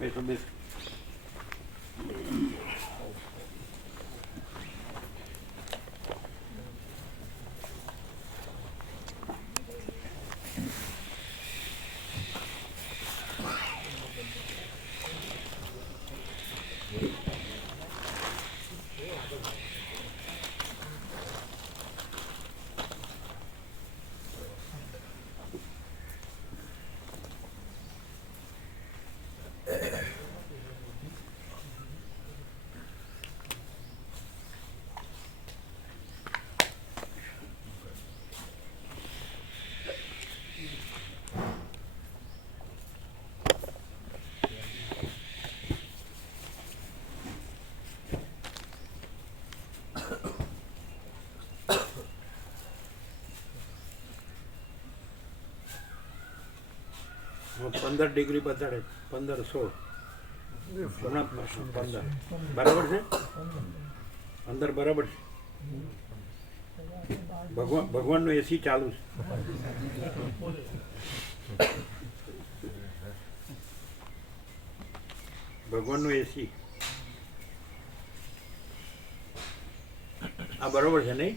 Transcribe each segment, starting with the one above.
બેસો બેસો. પંદર ડિગ્રી બતાડે, 15-16 હમણાં 15 બરાબર છે. અંદર બરાબર છે. ભગવાનનું એસી ચાલુ છે. ભગવાનનું એસી આ બરોબર છે નહીં?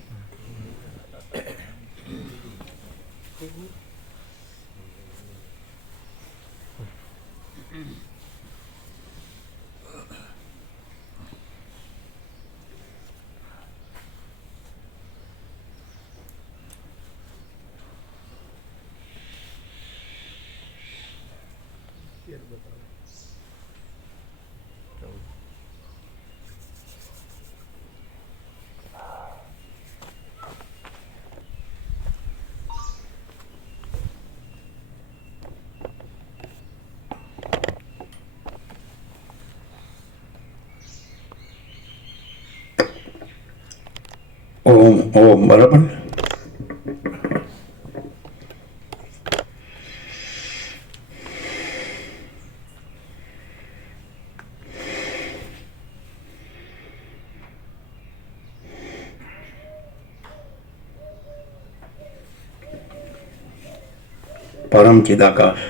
ઓમ ઓમ બરાબર. પરમ ચિદાકાશ,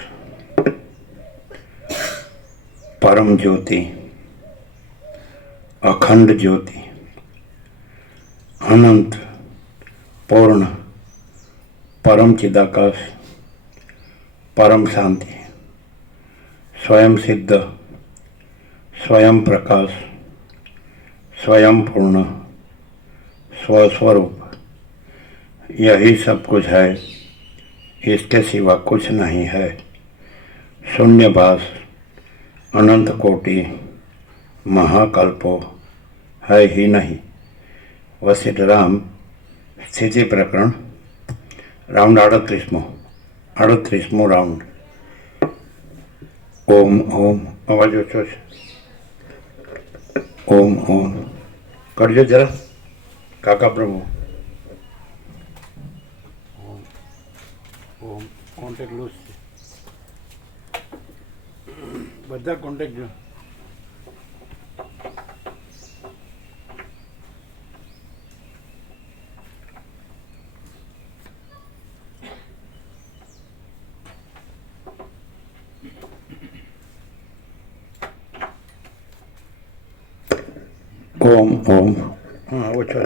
પરમ જ્યોતિ, અખંડ જ્યોતિ, અનંત પૂર્ણ, પરમ ચિદાકાશ, પરમ શાંતિ, स्वयं सिद्ध, स्वयं प्रकाश, स्वयं पूर्ण, स्वस्वरूप, यही सब कुछ है, इसके सिवा कुछ नहीं है. शून्यभास, अनंत कोटि, महाकल्पो है ही नहीं. वशिष्ठ राम स्थिति प्रकरण राउंड 38मो राउंड. ओम ओम अवाज ओछो छे. ओम ओम करजो जरा काका प्रभु. ઓમ કોન્ટેક્ટ લૂઝ છે. બધા કોન્ટેક્ટ જો. ओम ओम હા ઓછો છે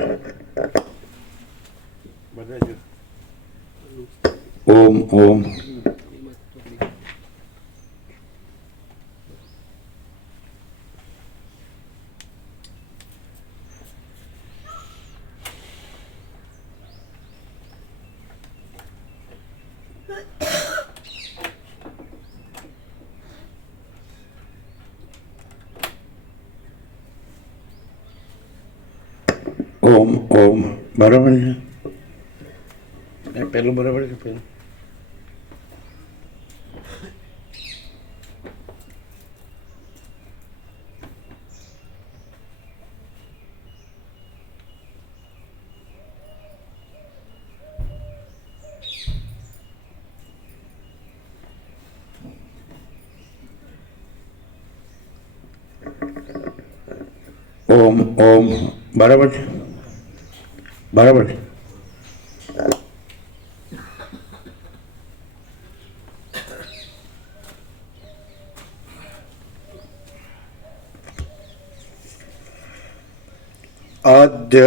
બધા જો. ओम ओम ओम ओम बराबर है. પેલું બરાબર છે પેલું. ओम ओम बराबर है. बराबर है. आद्य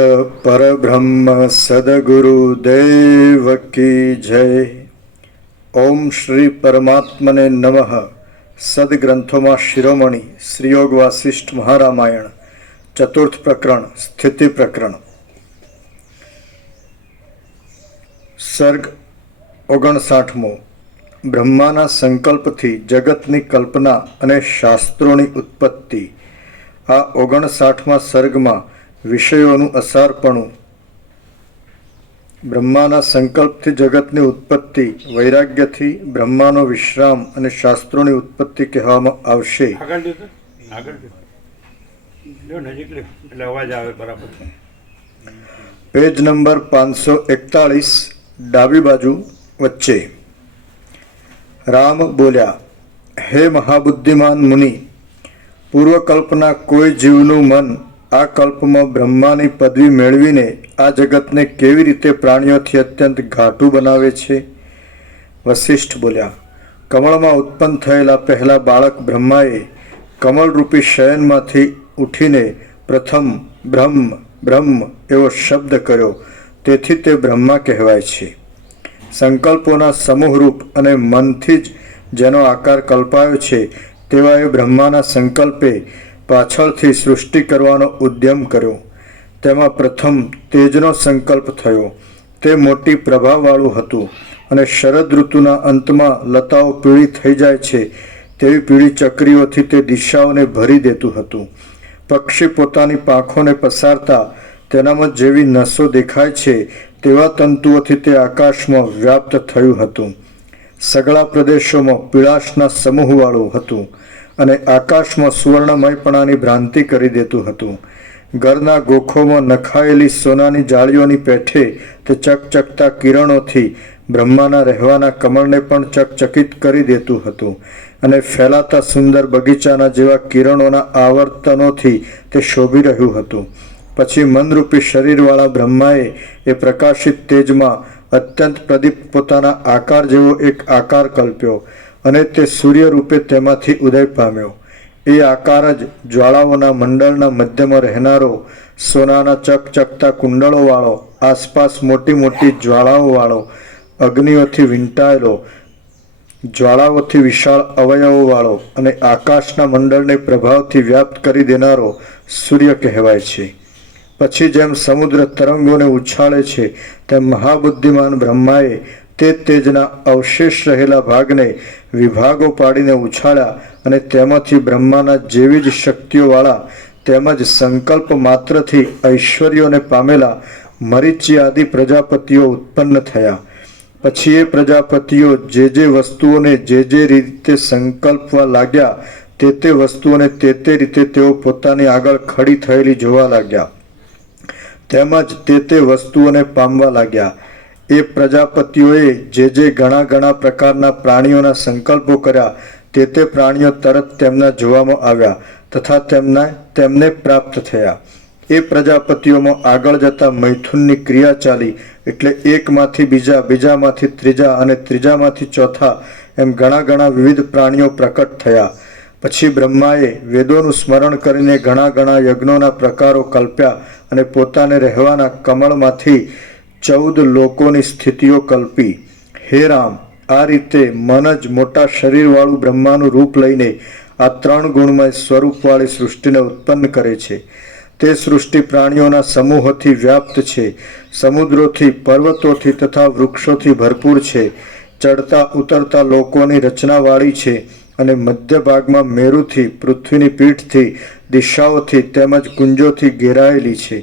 परब्रह्म सद्गुरुदेव की जय। ओम श्री परमात्मने नमः। सदग्रंथों शिरोमणि श्रीयोग वासिष्ठ महारामायण चतुर्थ प्रकरण स्थिति प्रकरण सर्ग 59मो। ब्रह्माना संकल्पथी जगतनी कल्पना अने शास्त्रोनी उत्पत्ति। आ 59मा सर्गमां विषयोनुं असारपणुं, ब्रह्माना संकल्पथी जगतनी उत्पत्ति, वैराग्यथी ब्रह्मानो विश्राम अने शास्त्रोनी उत्पत्ति कहेवामां आवशे। पेज नंबर 541 डाबी बाजू वच्चे। राम बोल्या, हे महाबुद्धिमान मुनि, पूर्वकल्पना कोई जीवનું મન આ કલ્પમાં બ્રહ્માની પદવી મેળવીને આ જગતને કેવી રીતે પ્રાણીઓથી અત્યંત ઘાટું બનાવે છે? વશિષ્ઠ બોલ્યા, કમળમાં ઉત્પન્ન થયેલા પહેલા બાળક બ્રહ્માએ કમળરૂપી શયનમાંથી ઉઠીને પ્રથમ બ્રહ્મ બ્રહ્મ એવો શબ્દ કર્યો, તેથી તે બ્રહ્મા કહેવાય છે. સંકલ્પોના સમૂહરૂપ અને મનથી જ જેનો આકાર કલ્પાયો છે તેવા એ બ્રહ્માના સંકલ્પે પાછળથી સૃષ્ટિ કરવાનો ઉદ્યમ કર્યો. તેમાં પ્રથમ તેજનો સંકલ્પ થયો. તે મોટી પ્રભાવવાળું હતું અને શરદ ઋતુના અંતમાં લતાઓ પીળી થઈ જાય છે તેવી પીળી ચક્રીઓથી તે દિશાઓને ભરી દેતું હતું. પક્ષી પોતાની પાંખોને પસારતા તેનામાં જેવી નસો દેખાય છે તેવા તંતુઓથી તે આકાશમાં વ્યાપ્ત થયું હતું. સગળા પ્રદેશોમાં પીળાશના સમૂહવાળું હતું અને આકાશમાં સુવર્ણમયપણાની ભ્રાંતિ કરી દેતું હતું. ઘરના ગોખોમાં નખાયેલી સોનાની જાળીઓની પેઠે તે ચકચકતા કિરણોથી બ્રહ્માના રહેવાના કમળને પણ ચકચકિત કરી દેતું હતું અને ફેલાતા સુંદર બગીચાના જેવા કિરણોના આવર્તનોથી તે શોભી રહ્યું હતું. પછી મનરૂપી શરીરવાળા બ્રહ્માએ એ પ્રકાશિત તેજમાં અત્યંત પ્રદીપ્ત પોતાના આકાર જેવો એક આકાર કલ્પ્યો અને તે સૂર્ય રૂપે તેમાંથી ઉદય પામ્યો. એ આકાર જ જ્વાળાઓના મંડળના મધ્યમાં રહેનારો, સોનાના ચકચકતા કુંડળોવાળો, આસપાસ મોટી મોટી જ્વાળાઓવાળો, અગ્નિઓથી વીંટાયેલો, જ્વાળાઓથી વિશાળ અવયવોવાળો અને આકાશના મંડળને પ્રભાવથી વ્યાપ્ત કરી દેનારો સૂર્ય કહેવાય છે. પછી જેમ સમુદ્ર તરંગોને ઉછાળે છે તેમ મહાબુદ્ધિમાન બ્રહ્માએ તે તેજના અવશેષ રહેલા ભાગને વિભાગો પાડીને ઉછાળ્યા અને તેમાંથી બ્રહ્માના જેવી જ શક્તિઓવાળા તેમજ સંકલ્પ માત્રથી ઐશ્વર્યોને પામેલા મરીચી આદિ પ્રજાપતિઓ ઉત્પન્ન થયા. પછી એ પ્રજાપતિઓ જે વસ્તુઓને જે રીતે સંકલ્પવા લાગ્યા તે વસ્તુઓને તે રીતે તેઓ પોતાની આગળ ખડી થયેલી જોવા લાગ્યા તેમજ તે વસ્તુઓને પામવા લાગ્યા. એ પ્રજાપતિઓએ જે ઘણા પ્રકારના પ્રાણીઓના સંકલ્પો કર્યા તે પ્રાણીઓ તરત તેમના જોવામાં આવ્યા તથા તેમને પ્રાપ્ત થયા. એ પ્રજાપતિઓમાં આગળ જતા મૈથુનની ક્રિયા ચાલી, એટલે એકમાંથી બીજા, બીજામાંથી ત્રીજા અને ત્રીજામાંથી ચોથા એમ ઘણા વિવિધ પ્રાણીઓ પ્રકટ થયા. પછી બ્રહ્માએ વેદોનું સ્મરણ કરીને ઘણા યજ્ઞોના પ્રકારો કલ્પ્યા અને પોતાને રહેવાના કમળમાંથી 14 લોકોની સ્થિતિઓ કલ્પી. હે રામ, આ રીતે મન જ મોટા શરીરવાળું બ્રહ્માનું રૂપ લઈને આ 3 ગુણમય સ્વરૂપવાળી સૃષ્ટિને ઉત્પન્ન કરે છે. તે સૃષ્ટિ પ્રાણીઓના સમૂહોથી વ્યાપ્ત છે, સમુદ્રોથી, પર્વતોથી તથા વૃક્ષોથી ભરપૂર છે, ચડતા ઉતરતા લોકોની રચનાવાળી છે અને મધ્ય ભાગમાં મેરુથી, પૃથ્વીની પીઠથી, દિશાઓથી તેમજ કુંજોથી ઘેરાયેલી છે.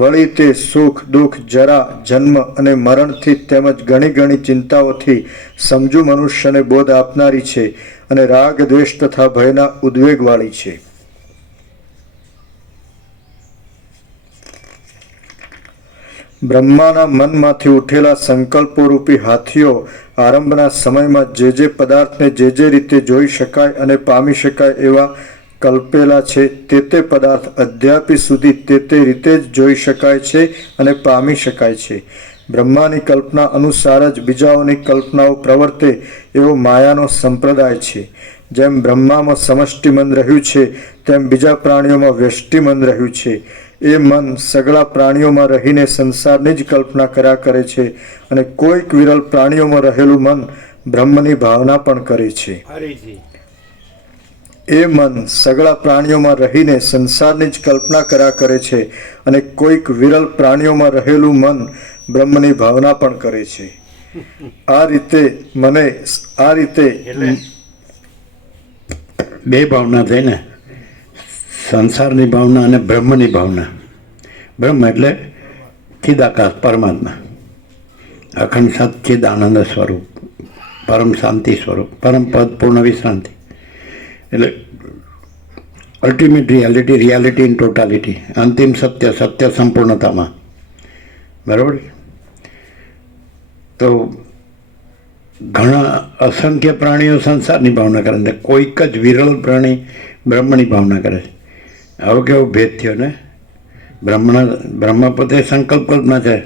વળી તે સુખ દુઃખ, જરા, જન્મ અને મરણથી તેમજ ઘણી ચિંતાઓથી સમજુ મનુષ્યને બોધ આપનારી છે અને રાગ દ્વેષ તથા ભયના ઉદ્વેગવાળી છે. બ્રહ્માના મનમાંથી ઉઠેલા સંકલ્પોરૂપી હાથીઓ આરંભના સમયમાં જે પદાર્થને જે રીતે જોઈ શકાય અને પામી શકાય એવા કલ્પેલા છે તે પદાર્થ અદ્યાપી સુધી તે રીતે જ જોઈ શકાય છે અને પામી શકાય છે. બ્રહ્માની કલ્પના અનુસાર જ બીજાઓની કલ્પનાઓ પ્રવર્તે એવો માયાનો સંપ્રદાય છે. જેમ બ્રહ્મામાં સમષ્ટિ મન રહ્યું છે તેમ બીજા પ્રાણીઓમાં વ્યષ્ટિ મન રહ્યું છે. એ મન સગળા પ્રાણીઓમાં રહીને સંસારની જ કલ્પના કર્યા કરે છે અને કોઈક વિરલ પ્રાણીઓમાં રહેલું મન બ્રહ્મની ભાવના પણ કરે છે. ફરીથી એ મન સગળા પ્રાણીઓમાં રહીને સંસારની જ કલ્પના કર્યા કરે છે અને કોઈક વિરલ પ્રાણીઓમાં રહેલું મન બ્રહ્મની ભાવના પણ કરે છે. આ રીતે એટલે બે ભાવના થઈ ને, સંસારની ભાવના અને બ્રહ્મની ભાવના. બ્રહ્મ એટલે ચિદાકાશ, પરમાત્મા, અખંડ સત ચિદ આનંદ સ્વરૂપ, પરમ શાંતિ સ્વરૂપ, પરમ પદ, પૂર્ણ વિશ્રાંતિ. એટલે ultimate reality, reality in totality, અંતિમ સત્ય, સત્ય સંપૂર્ણતામાં. બરાબર. તો ઘણા અસંખ્ય પ્રાણીઓ સંસારની ભાવના કરે છે, કોઈક જ વિરલ પ્રાણી બ્રહ્મની ભાવના કરે છે. આવો કેવો ભેદ થયો ને. બ્રહ્મ પોતે સંકલ્પ કલ્પના છે,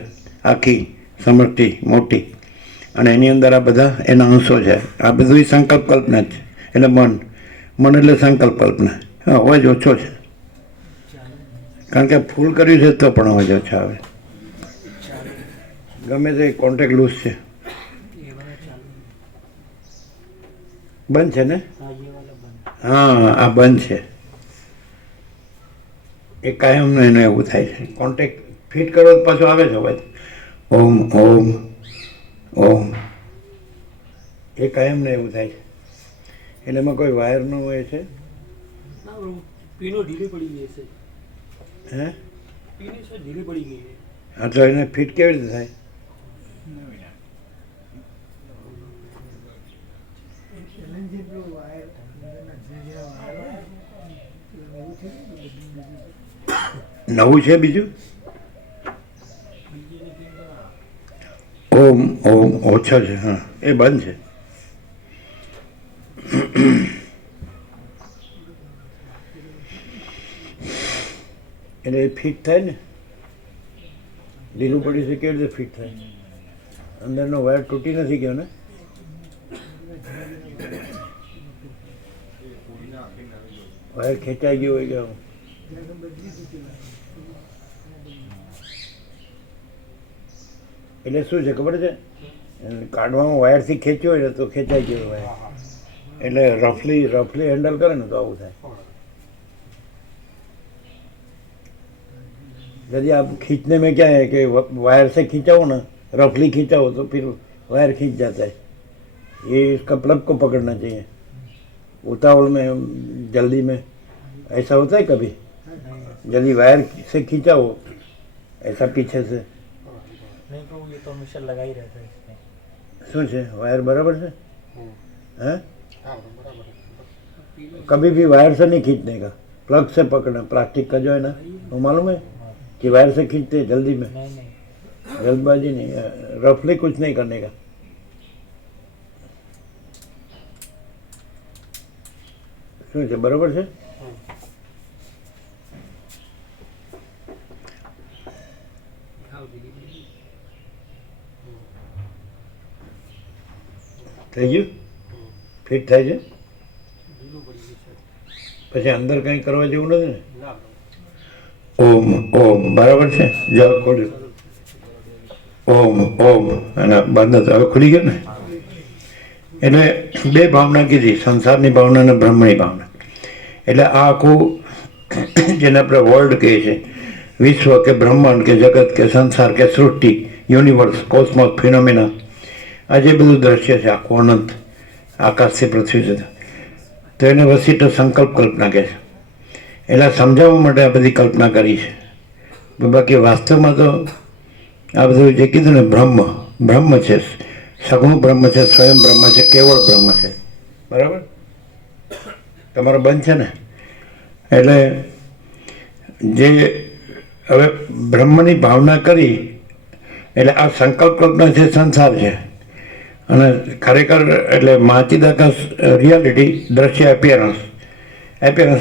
આખી સમષ્ટિ મોટી, અને એની અંદર આ બધા એના અંશો છે. આ બધું સંકલ્પ કલ્પના જ છે. એટલે મન એટલે સંકલ્પ કલ્પના. અવાજ ઓછો છે કારણ કે ફૂલ કર્યું છે તો પણ અવાજ ઓછો આવે. ગમે તે કોન્ટેક્ટ લૂઝ છે. બંધ છે ને? હા, આ બંધ છે. એ કાયમનું એને એવું થાય છે. કોન્ટેક્ટ ફિટ કરો તો પાછો આવે છે અવાજ. ઓમ ઓમ ઓમ, એ કાયમને એવું થાય છે. એટલે એમાં કોઈ વાયરનું હોય છે. પીનો ઢીલી પડી ગઈ છે. હે? પીની છે ઢીલી પડી ગઈ છે. હા, તો એને ફિટ કેવી રીતે થાય? નવું છે બીજું? ઓમ ઓમ ઓછો છે. હા, એ બંધ છે. એટલે એ ફિટ થાય ને. ઢીલું પડ્યું છે, કેવી રીતે ફિટ થાય? અંદરનો વાયર તૂટી નથી ગયો ને? વાયર ખેંચાઈ ગયો હોય કે એટલે શું છે ખબર છે? કાઢવામાં વાયરથી ખેંચ્યો હોય ને તો ખેંચાઈ ગયો વાયર. એટલે રફલી હેન્ડલ કરે ને તો આવું થાય. यदि आप खींचने में क्या है कि वायर से खींचा हो ना, रफली खींचा हो तो फिर वायर खींच जाता है. ये इसका प्लग को पकड़ना चाहिए. उतावल में, जल्दी में ऐसा होता है कभी? यदि वायर से खींचा हो ऐसा पीछे से, नहीं तो ये तो हमेशा लगा ही रहता है इसमें. શું છે વાયર બરાબર છે? हैं? कभी भी वायर से नहीं खींचने का, प्लग से पकड़ना. प्लास्टिक का जो है ना, वो मालूम है कि वायर से खींचते हैं जल्दी में. नहीं नहीं, जल्दबाजी नहीं, रफली कुछ नहीं करने का. શું છે બરાબર છે? हाउ ढीली થઈ ગયું? ફિટ થાય છે? ढीलू पड़ी गई છે. પછી અંદર કંઈ કરવા જેવું નથી ને? ના, ઓમ ઓમ બરાબર છે. જવાબ ખોલ્યું. ઓમ ઓમ અને બંધ હતો, હવે ખુલી ગયો ને. એટલે બે ભાવના કીધી, સંસારની ભાવના અને બ્રહ્મની ભાવના. એટલે આ આખું જેને આપણે વર્લ્ડ કહીએ છીએ, વિશ્વ કે બ્રહ્માંડ કે જગત કે સંસાર કે સૃષ્ટિ, યુનિવર્સ, કોસ્મોસ, ફિનોમિના, આ જે બધું દ્રશ્ય છે આખું અનંત, આકાશથી પૃથ્વી સુધી, તો એને વસીટ સંકલ્પ કલ્પના કહે છે. એટલે સમજાવવા માટે આ બધી કલ્પના કરી છે. બાકી વાસ્તવમાં તો આ બધું જે કીધું ને, બ્રહ્મ છે, સગુણ બ્રહ્મ છે, સ્વયં બ્રહ્મ છે, કેવળ બ્રહ્મ છે. બરાબર? તમારો બંધ છે ને. એટલે જે હવે બ્રહ્મની ભાવના કરી એટલે આ સંકલ્પ કલ્પના છે, સંસાર છે. અને ખરેખર એટલે માચિદાકાશ રિયાલિટી, દ્રશ્ય એપિયરન્સ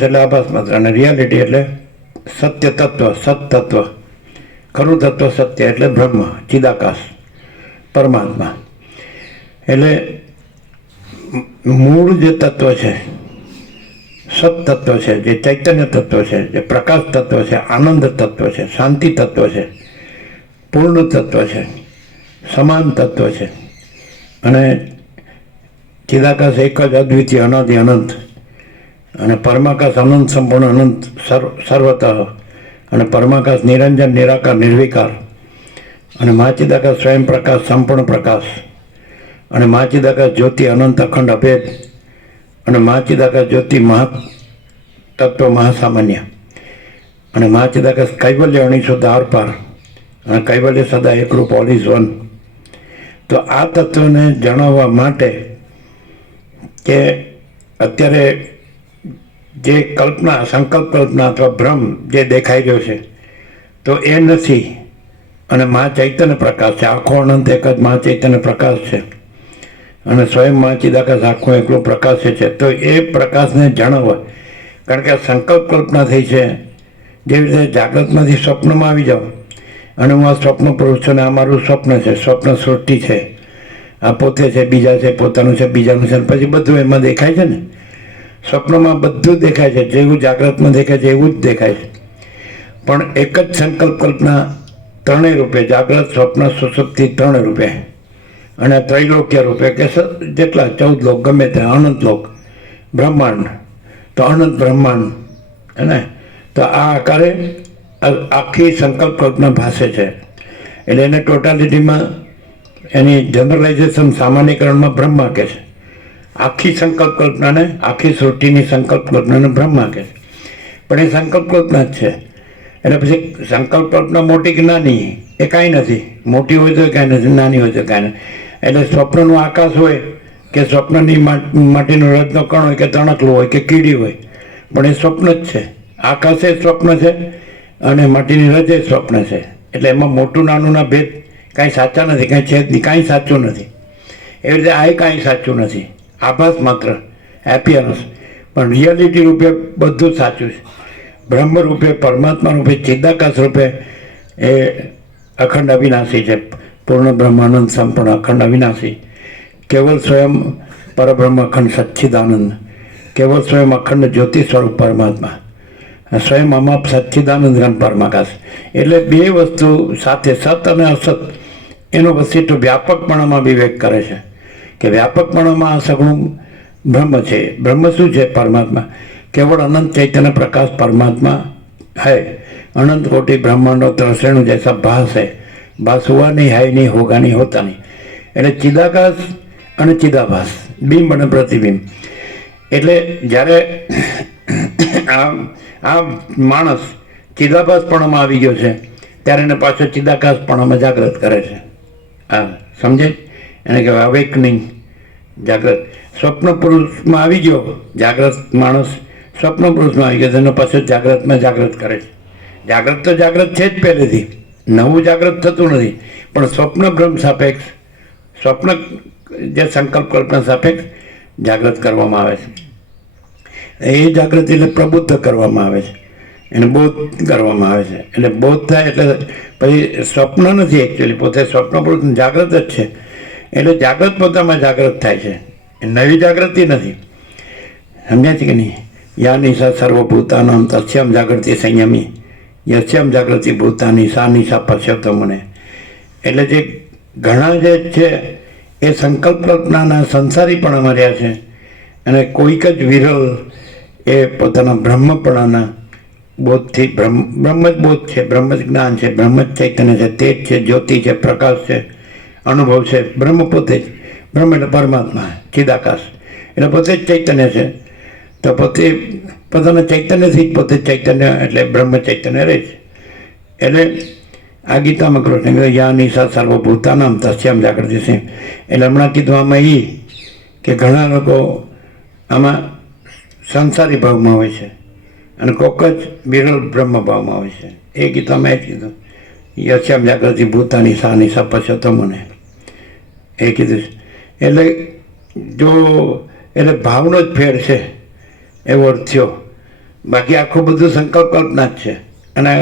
એટલે આભાસ માત્ર, અને રિયાલિટી એટલે સત્ય તત્વ, સત તત્વ, ખરું તત્વ સત્ય એટલે બ્રહ્મ, ચિદાકાશ, પરમાત્મા. એટલે મૂળ જે તત્વ છે, સત તત્વ છે, જે ચૈતન્ય તત્વ છે, જે પ્રકાશ તત્વ છે, આનંદ તત્વ છે, શાંતિ તત્વ છે, પૂર્ણ તત્વ છે, સમાન તત્વ છે અને ચિદાકાશ એક જ અદ્વિતીય અનાદિ અનંત અને પરમાકાશ અનંત સંપૂર્ણ અનંત સર્વતઃ અને પરમાકાશ નિરંજન નિરાકાર નિર્વિકાર અને મહાચિદાકાશ સ્વયં પ્રકાશ સંપૂર્ણ પ્રકાશ અને મહાચિદાકાશ જ્યોતિ અનંત અખંડ અભેદ અને મહાચિદાકાશ જ્યોતિ મહા તત્વ મહાસામાન્ય અને મહાચિદાકાશ કૈવલ્ય અણીશુદ્ધ આર પાર અને કૈવલ્ય સદા એકરૂપ ઓલ ઇઝ વન. તો આ તત્વને જણાવવા માટે કે અત્યારે જે કલ્પના સંકલ્પ કલ્પના અથવા ભ્રમ જે દેખાઈ રહ્યો છે તો એ નથી અને મહા ચૈતન્ય પ્રકાશ છે. આખો અનંત એક જ મહા ચૈતન્ય પ્રકાશ છે અને સ્વયં મહાચિદાકાશ આખો એકલો પ્રકાશ છે. તો એ પ્રકાશને જાણવવા, કારણ કે આ સંકલ્પ કલ્પના થઈ છે. જેવી રીતે જાગ્રતમાંથી સ્વપ્નમાં આવી જાઓ અને હું આ સ્વપ્ન પુરુષ છું ને આ મારું સ્વપ્ન છે, સ્વપ્ન સૃષ્ટિ છે, આ પોતે છે, બીજા છે, પોતાનું છે, બીજાનું છે, પછી બધું એમાં દેખાય છે ને. સ્વપ્નમાં બધું દેખાય છે, જેવું જાગ્રતમાં દેખાય છે એવું જ દેખાય છે. પણ એક જ સંકલ્પ કલ્પના ત્રણેય રૂપે, જાગ્રત સ્વપ્ન સુષુપ્તિ ત્રણેય રૂપે અને ત્રૈલોક્ય રૂપે કે જેટલા 14 લોક ગમે તે અનંત લોક બ્રહ્માંડ, તો અનંત બ્રહ્માંડ હે ને. તો આ આકારે આખી સંકલ્પ કલ્પના ભાષે છે. એટલે એને ટોટાલિટીમાં એની જનરલાઇઝેશન સામાન્યકરણમાં બ્રહ્મા કહે છે. આખી સંકલ્પ કલ્પનાને, આખી સૃષ્ટિની સંકલ્પ કલ્પનાને બ્રહ્મા કહે છે. પણ એ સંકલ્પ કલ્પના જ છે. એટલે પછી સંકલ્પ કલ્પના મોટી કે નાની એ કાંઈ નથી. મોટી હોય તો કાંઈ નથી, નાની હોય તો કાંઈ નથી. એટલે સ્વપ્નનું આકાશ હોય કે સ્વપ્નની માટીનો રજનો કણ હોય કે તણકલું હોય કે કીડી હોય, પણ એ સ્વપ્ન જ છે. આકાશે સ્વપ્ન છે અને માટીની રજે સ્વપ્ન છે. એટલે એમાં મોટું નાનુંના ભેદ કાંઈ સાચા નથી, કાંઈ છે જ નહીં, કાંઈ સાચું નથી. એવી રીતે આ કાંઈ સાચું નથી, આભાસ માત્ર, એપિયરન્સ. પણ રિયાલિટી રૂપે બધું જ સાચું છે. બ્રહ્મ રૂપે, પરમાત્મા રૂપે, ચિદાકાશ રૂપે એ અખંડ અવિનાશી છે. પૂર્ણ બ્રહ્માનંદ સંપૂર્ણ અખંડ અવિનાશી, કેવલ સ્વયં પરબ્રહ્મ અખંડ સચ્ચિદાનંદ, કેવલ સ્વયં અખંડ જ્યોતિ સ્વરૂપ પરમાત્મા, સ્વયં અમાપ સચ્ચિદાનંદ ઘન પરમાકાશ. એટલે બે વસ્તુ સાથે, સત અને અસત, એનો વસ્તુ વ્યાપકપણામાં વિવેક કરે છે કે વ્યાપકપણામાં આ સગુણ બ્રહ્મ છે. બ્રહ્મ શું છે? પરમાત્મા, કેવળ અનંત ચૈતન્ય પ્રકાશ परमात्मा है. अनंत कोटि ब्रह्मांडो त्रिश्रेणु जैसा भास है. भास हुआ नहीं, है नहीं, होगा नहीं, होता नहीं. એટલે ચિદાકાશ અને ચિદાભાસ, બિંબ અને પ્રતિબિંબ. એટલે જ્યારે આ માણસ ચિદાભાસપણામાં આવી ગયો છે ત્યારે એને પાછો ચિદાકાશપણામાં જાગૃત કરે છે. હા, સમજે? એને કહેવાય અવેકનિંગ, જાગૃત. સ્વપ્ન પુરુષમાં આવી ગયો જાગ્રત માણસ, સ્વપ્ન પુરુષમાં આવી ગયો તેનો પાછો જાગ્રતમાં જાગૃત કરે છે. જાગ્રત તો જાગ્રત છે જ પહેલેથી, નવું જાગૃત થતું નથી. પણ સ્વપ્ન બ્રહ્મ સાપેક્ષ, સ્વપ્ન જે સંકલ્પ કલ્પના સાપેક્ષ જાગૃત કરવામાં આવે છે. એ જાગૃતિ એટલે પ્રબુદ્ધ કરવામાં આવે છે, એને બોધ કરવામાં આવે છે. એટલે બોધ થાય એટલે પછી સ્વપ્ન નથી, એકચ્યુઅલી પોતે સ્વપ્ન પુરુષ જાગૃત જ છે. એટલે જાગૃત પોતામાં જાગૃત થાય છે, નવી જાગૃતિ નથી. સમજ્યા છે કે નહીં? યા નિશા સર્વભૂતાનામ તસ્યામ જાગૃતિ સંયમી યસ્યામ જાગૃતિ ભૂતાની સા નિશા પશ્યતો મને. એટલે જે ઘણા જે છે એ સંકલ્પ કલ્પનાના સંસારીપણામાં રહ્યા છે અને કોઈક જ વિરલ એ પોતાના બ્રહ્મપણાના બોધથી, બ્રહ્મ જ બોધ છે, બ્રહ્મ જ જ્ઞાન છે, બ્રહ્મ જ ચૈતન્ય છે, તેજ છે, જ્યોતિ છે, પ્રકાશ છે, અનુભવ છે. બ્રહ્મ પોતે જ, બ્રહ્મ એટલે પરમાત્મા, ચિદાકાશ એટલે પોતે જ ચૈતન્ય છે. તો પોતે પોતાના ચૈતન્યથી જ પોતે ચૈતન્ય એટલે બ્રહ્મ ચૈતન્ય રહે છે. એટલે આ ગીતામાં કૃષ્ણ કહે યા નિશા સર્વભૂતાનામ તસ્યામ જાગૃતિ સિંહ. એટલે હમણાં કીધું આમાં એ કે ઘણા લોકો આમાં સંસારી ભાવમાં હોય છે અને કોક જ વિરલ બ્રહ્મ ભાવમાં હોય છે. એ ગીતામાં એ જ કીધું યસ્યામ જાગૃતિ ભૂતાની સા નિશા પશ્યતો મને, એ કીધું છે. એટલે જો એટલે ભાવનો જ ફેર છે એવો અર્થ થયો. બાકી આખું બધું સંકલ્પ કલ્પના જ છે અને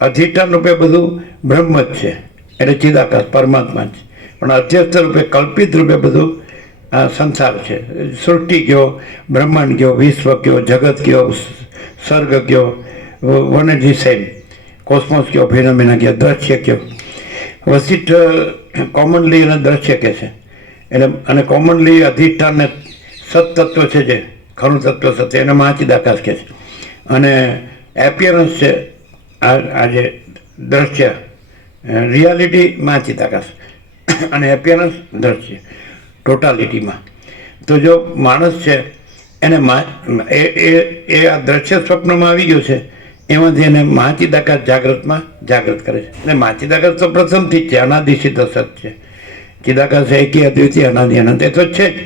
અધિષ્ઠાન રૂપે બધું બ્રહ્મ જ છે, એટલે ચિદાકાશ પરમાત્મા જ. પણ અધ્યસ્થ રૂપે કલ્પિત રૂપે બધું આ સંસાર છે. સૃષ્ટિ કયો, બ્રહ્માંડ કયો, વિશ્વ કયો, જગત કયો, સર્ગ કયો, one and the same, cosmos કયો, ફિનોમિના કયો, દ્રશ્ય કયો. વશિષ્ઠ કોમનલી એને દ્રશ્ય કહે છે. એટલે અને કોમનલી અધિષ્ઠાનને સત્તત્વ છે, જે ખરું તત્વ સત્ય, એને મહાચિદાકાશ કહે છે. અને એપિયરન્સ છે આ જે દ્રશ્ય, રિયાલિટી મહાચિદાકાશ અને એપિયરન્સ દ્રશ્ય ટોટાલિટીમાં. તો જો માણસ છે એને એ આ દ્રશ્ય સ્વપ્નમાં આવી ગયો છે, એમાંથી એને મહાચિદાકાશ જાગૃતમાં જાગૃત કરે છે. એટલે મહાચિદાકાશ તો પ્રથમથી જ છે, અનાદિસિદ્ધ સત છે. ચિદાકાશ એકી અદ્વિતીય અનાદિ અનંત એ તો છે જ.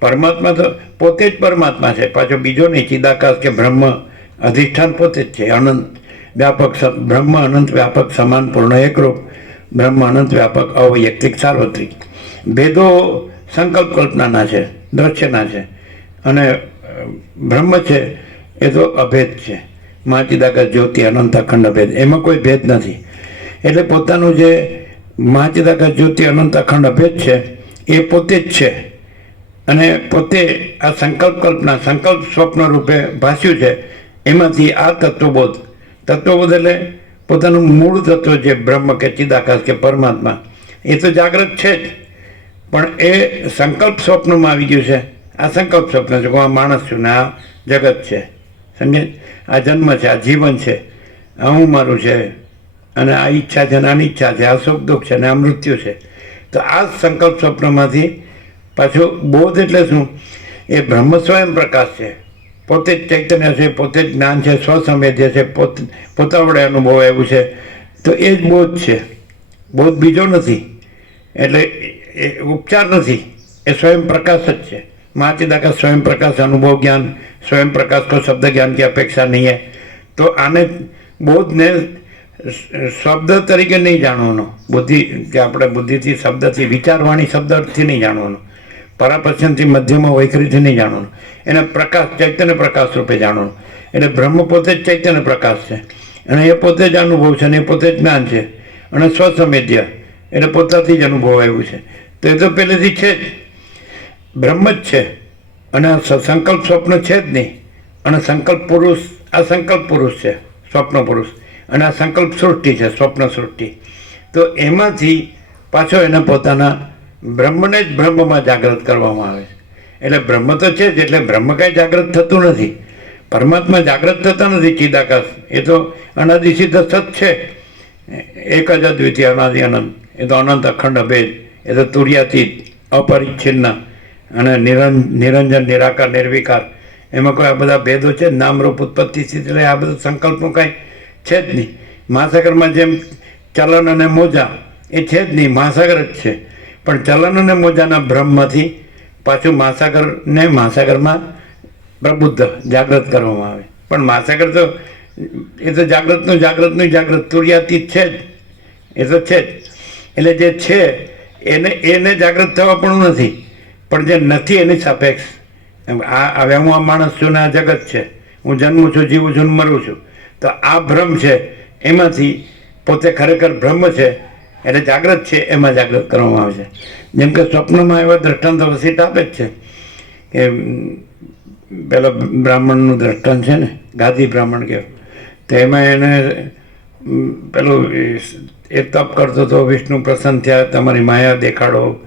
પરમાત્મા તો પોતે જ પરમાત્મા છે, પાછો બીજો નહીં. ચિદાકાશ કે બ્રહ્મ અધિષ્ઠાન પોતે જ છે, અનંત વ્યાપક, બ્રહ્મ અનંત વ્યાપક સમાન પૂર્ણ એકરૂપ, બ્રહ્મ અનંત વ્યાપક અવૈયક્તિક સાર્વત્રિક. ભેદો સંકલ્પ કલ્પનાના છે, દ્રશ્યના છે, અને બ્રહ્મ છે એ તો અભેદ છે. મહાચિદાકાશ જ્યોતિ અનંત અખંડ અભેદ, એમાં કોઈ ભેદ નથી. એટલે પોતાનું જે મહાચિદાકાશ જ્યોતિ અનંત અખંડ અભેદ છે એ પોતે જ છે. અને પોતે આ સંકલ્પ કલ્પના, સંકલ્પ સ્વપ્ન રૂપે ભાસ્યું છે. એમાંથી આ તત્વબોધ એટલે પોતાનું મૂળ તત્વ જે બ્રહ્મ કે ચિદાકાશ કે પરમાત્મા, એ તો જાગૃત છે જ, પણ એ સંકલ્પ સ્વપ્નમાં આવી ગયું છે. આ સંકલ્પ સ્વપ્ન છે, આ માણસ છું ને આ જગત છે, સમજે? આ જન્મ છે, આ જીવન છે, આ હું મારું છે, અને આ ઈચ્છા છે ને અનિચ્છા છે, આ સુખ દુઃખ છે ને આ મૃત્યુ છે. તો આ સંકલ્પ સ્વપ્નમાંથી પાછું બોધ એટલે શું? એ બ્રહ્મ સ્વયં પ્રકાશ છે, પોતે જ ચૈતન્ય છે, પોતે જ જ્ઞાન છે, સ્વસંવેદ્ય છે, પોતા વડે અનુભવ એવું છે. તો એ જ બોધ છે, બોધ બીજો નથી. એટલે એ ઉપચાર નથી, એ સ્વયં પ્રકાશ જ છે. મહાચિદાકાશ સ્વયં પ્રકાશ, અનુભવ જ્ઞાન स्वयं प्रकाश को शब्द ज्ञान की अपेक्षा नहीं है. तो आने बोध ने शब्द तरीके नहीं जाणवानो, बुद्धि के આપણે બુદ્ધિથી શબ્દથી વિચારવાણી શબ્દથી નહીં જાણવાનું, પરાપશ્ચનથી મધ્યમાં વૈખરીથી નહીં જાણવાનું, એને પ્રકાશ ચૈતન્ય પ્રકાશ રૂપે જાણવાનું. એટલે બ્રહ્મ પોતે જ ચૈતન્ય પ્રકાશ છે, અને એ પોતે જ અનુભવ છે, અને એ પોતે જ જ્ઞાન છે, અને સ્વસંવેદ્ય એટલે પોતાથી જ અનુભવ આવ્યું છે. તો એ તો પહેલેથી છે જ, બ્રહ્મ જ છે. અને આ સંકલ્પ સ્વપ્ન છે જ નહીં. અને સંકલ્પ પુરુષ, આ સંકલ્પ પુરુષ છે, સ્વપ્ન પુરુષ, અને આ સંકલ્પ સૃષ્ટિ છે, સ્વપ્ન સૃષ્ટિ. તો એમાંથી પાછો એને પોતાના બ્રહ્મને જ બ્રહ્મમાં જાગૃત કરવામાં આવે છે. એટલે બ્રહ્મ તો છે જ, એટલે બ્રહ્મ કાંઈ જાગૃત થતું નથી, પરમાત્મા જાગૃત થતા નથી. ચિદાકાશ એ તો અનાદિસિદ્ધ સત છે, એક જ અદ્વિતીય અનાદિ અનંત. એ તો અનંત અખંડ અભેદ, એ તો તુર્યાતીત અપરિચ્છિન્ન અને નિરંજન નિરાકાર નિર્વિકાર. એમાં કોઈ આ બધા ભેદો છે, નામરૂપ ઉત્પત્તિ સ્થિતિ, એટલે આ બધું સંકલ્પનું કાંઈ છે જ નહીં. મહાસાગરમાં જેમ ચલન અને મોજા એ છે જ નહીં, મહાસાગર જ છે. પણ ચલન અને મોજાના ભ્રમમાંથી પાછું મહાસાગરમાં પ્રબુદ્ધ જાગૃત કરવામાં આવે. પણ મહાસાગર તો એ તો જાગૃત તુર્યાતીત છે જ, એ તો છે જ. એટલે જે છે એને જાગૃત થવા પણ નથી, પણ જે નથી એની સાપેક્ષ. હવે હું આ માણસ છું ને આ જગત છે, હું જન્મું છું, જીવું છું, મરું છું. તો આ ભ્રમ છે, એમાંથી પોતે ખરેખર બ્રહ્મ છે એટલે જાગૃત છે, એમાં જાગૃત કરવામાં આવે છે. જેમ કે સ્વપ્નમાં એવા દ્રષ્ટાંત વસીટ આપે જ છે કે પેલો બ્રાહ્મણનું દ્રષ્ટાંત છે ને, ગાદી બ્રાહ્મણ કહેવાય. તો એમાં એને પેલું એ તપ કરતો હતો, વિષ્ણુ પ્રસન્ન થયા, તમારી માયા દેખાડો,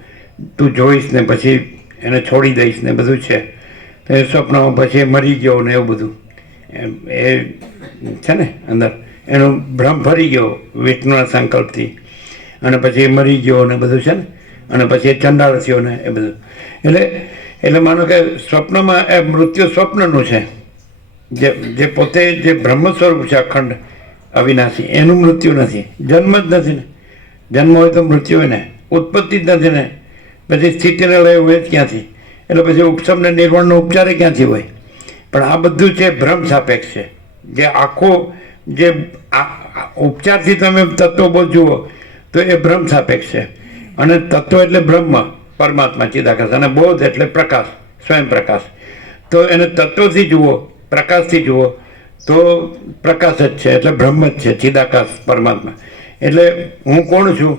તું જોઈશ ને પછી એને છોડી દઈશ ને બધું છે. તો એ સ્વપ્નમાં પછી મરી ગયો ને એવું બધું એ છે ને અંદર એનો ભ્રમ ફરી ગયો વિષ્ણુના સંકલ્પથી, અને પછી એ મરી ગયો ને બધું છે ને, અને પછી એ ચંડાળ થયો ને એ બધું. એટલે માનો કે સ્વપ્નમાં એ મૃત્યુ સ્વપ્નનું છે, જે પોતે જે બ્રહ્મ સ્વરૂપ છે અખંડ અવિનાશી, એનું મૃત્યુ નથી, જન્મ જ નથી ને. જન્મ હોય તો મૃત્યુ હોય ને, ઉત્પત્તિ જ નથી ને, પછી સ્થિતિને લય હોય જ ક્યાંથી, એટલે પછી ઉપશમ ને નિર્વાણનો ઉપચારે ક્યાંથી હોય. પણ આ બધું છે ભ્રમ સાપેક્ષ છે. જે આખો જે ઉપચારથી તમે તત્વબોધ જુઓ તો એ ભ્રમ સાપેક્ષ છે. અને તત્વ એટલે બ્રહ્મ પરમાત્મા ચિદાકાશ, અને બોધ એટલે પ્રકાશ, સ્વયં પ્રકાશ. તો એને તત્વથી જુઓ, પ્રકાશથી જુઓ તો પ્રકાશ જ છે, એટલે બ્રહ્મ જ છે, ચિદાકાશ પરમાત્મા. એટલે હું કોણ છું?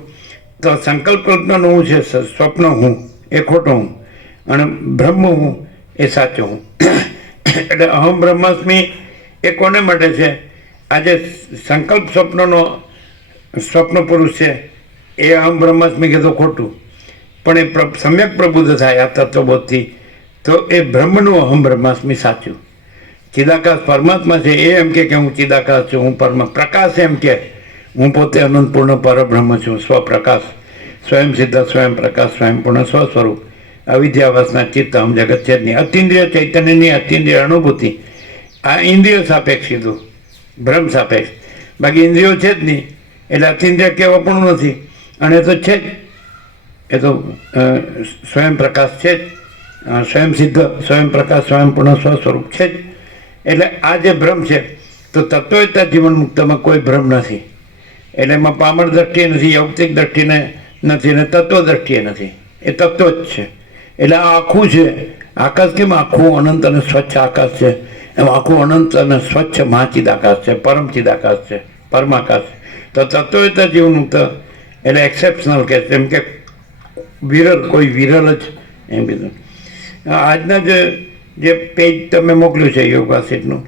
તો સંકલ્પ કલ્પનાનું હું છે, સ્વપ્ન હું, એ ખોટો હું. અને બ્રહ્મ હું એ સાચો હું. એટલે અહમ બ્રહ્માસ્મિ એ કોને માટે છે? આજે સંકલ્પ સ્વપ્ન પુરુષ છે એ અહમ બ્રહ્માસ્મિ કીધું ખોટું, પણ એ સમ્યક પ્રબુદ્ધ થાય આ તત્વબોધથી તો એ બ્રહ્મનું અહમ બ્રહ્માસ્મિ સાચું. ચિદાકાશ પરમાત્મા છે એ એમ કે હું ચિદાકાશ છું, હું પ્રકાશ એમ કે હું પોતે અનંતપૂર્ણ પરબ્રહ્મ છું, સ્વપ્રકાશ, સ્વયં સિદ્ધ, સ્વયં પ્રકાશ, સ્વયં પૂર્ણ સ્વસ્વરૂપ, અવિદ્યાવાસના ચિત્ત અહમ જગત છે જ નહીં. અતિન્દ્રિય ચૈતન્યની અતિન્દ્રિય અનુભૂતિ આ ઇન્દ્રિય સાપેક્ષ કીધું, બ્રહ્મ સાપેક્ષ. બાકી ઇન્દ્રિયો છે જ નહીં એટલે અતિન્દ્રિય કહેવા પણ નથી. અને એ તો છે જ, એ તો સ્વયં પ્રકાશ છે જ, સ્વયં સિદ્ધ, સ્વયં પ્રકાશ, સ્વયં પૂર્ણ સ્વસ્વરૂપ છે જ. એટલે આ જે ભ્રમ છે તો તત્વવેતા જીવન મુક્તમાં કોઈ ભ્રમ નથી. એટલે એમાં પામર દ્રષ્ટિએ નથી, યૌક્તિક દ્રષ્ટિને નથી, ને તત્વ દ્રષ્ટિએ નથી, એ તત્વ જ છે. એટલે આ આખું છે. આકાશ કેમ આખું અનંત અને સ્વચ્છ આકાશ છે, એમ આખું અનંત અને સ્વચ્છ મહાચિદ આકાશ છે, પરમચિદ આકાશ છે, પરમાકાશ. તો તત્વવેતા જીવન મુક્ત એટલે એક્સેપ્શનલ કે એમ કે વિરલ, કોઈ વિરલ જ એમ કીધું. આજના જે પેજ તમે મોકલ્યું છે યોગ વસિઠનું,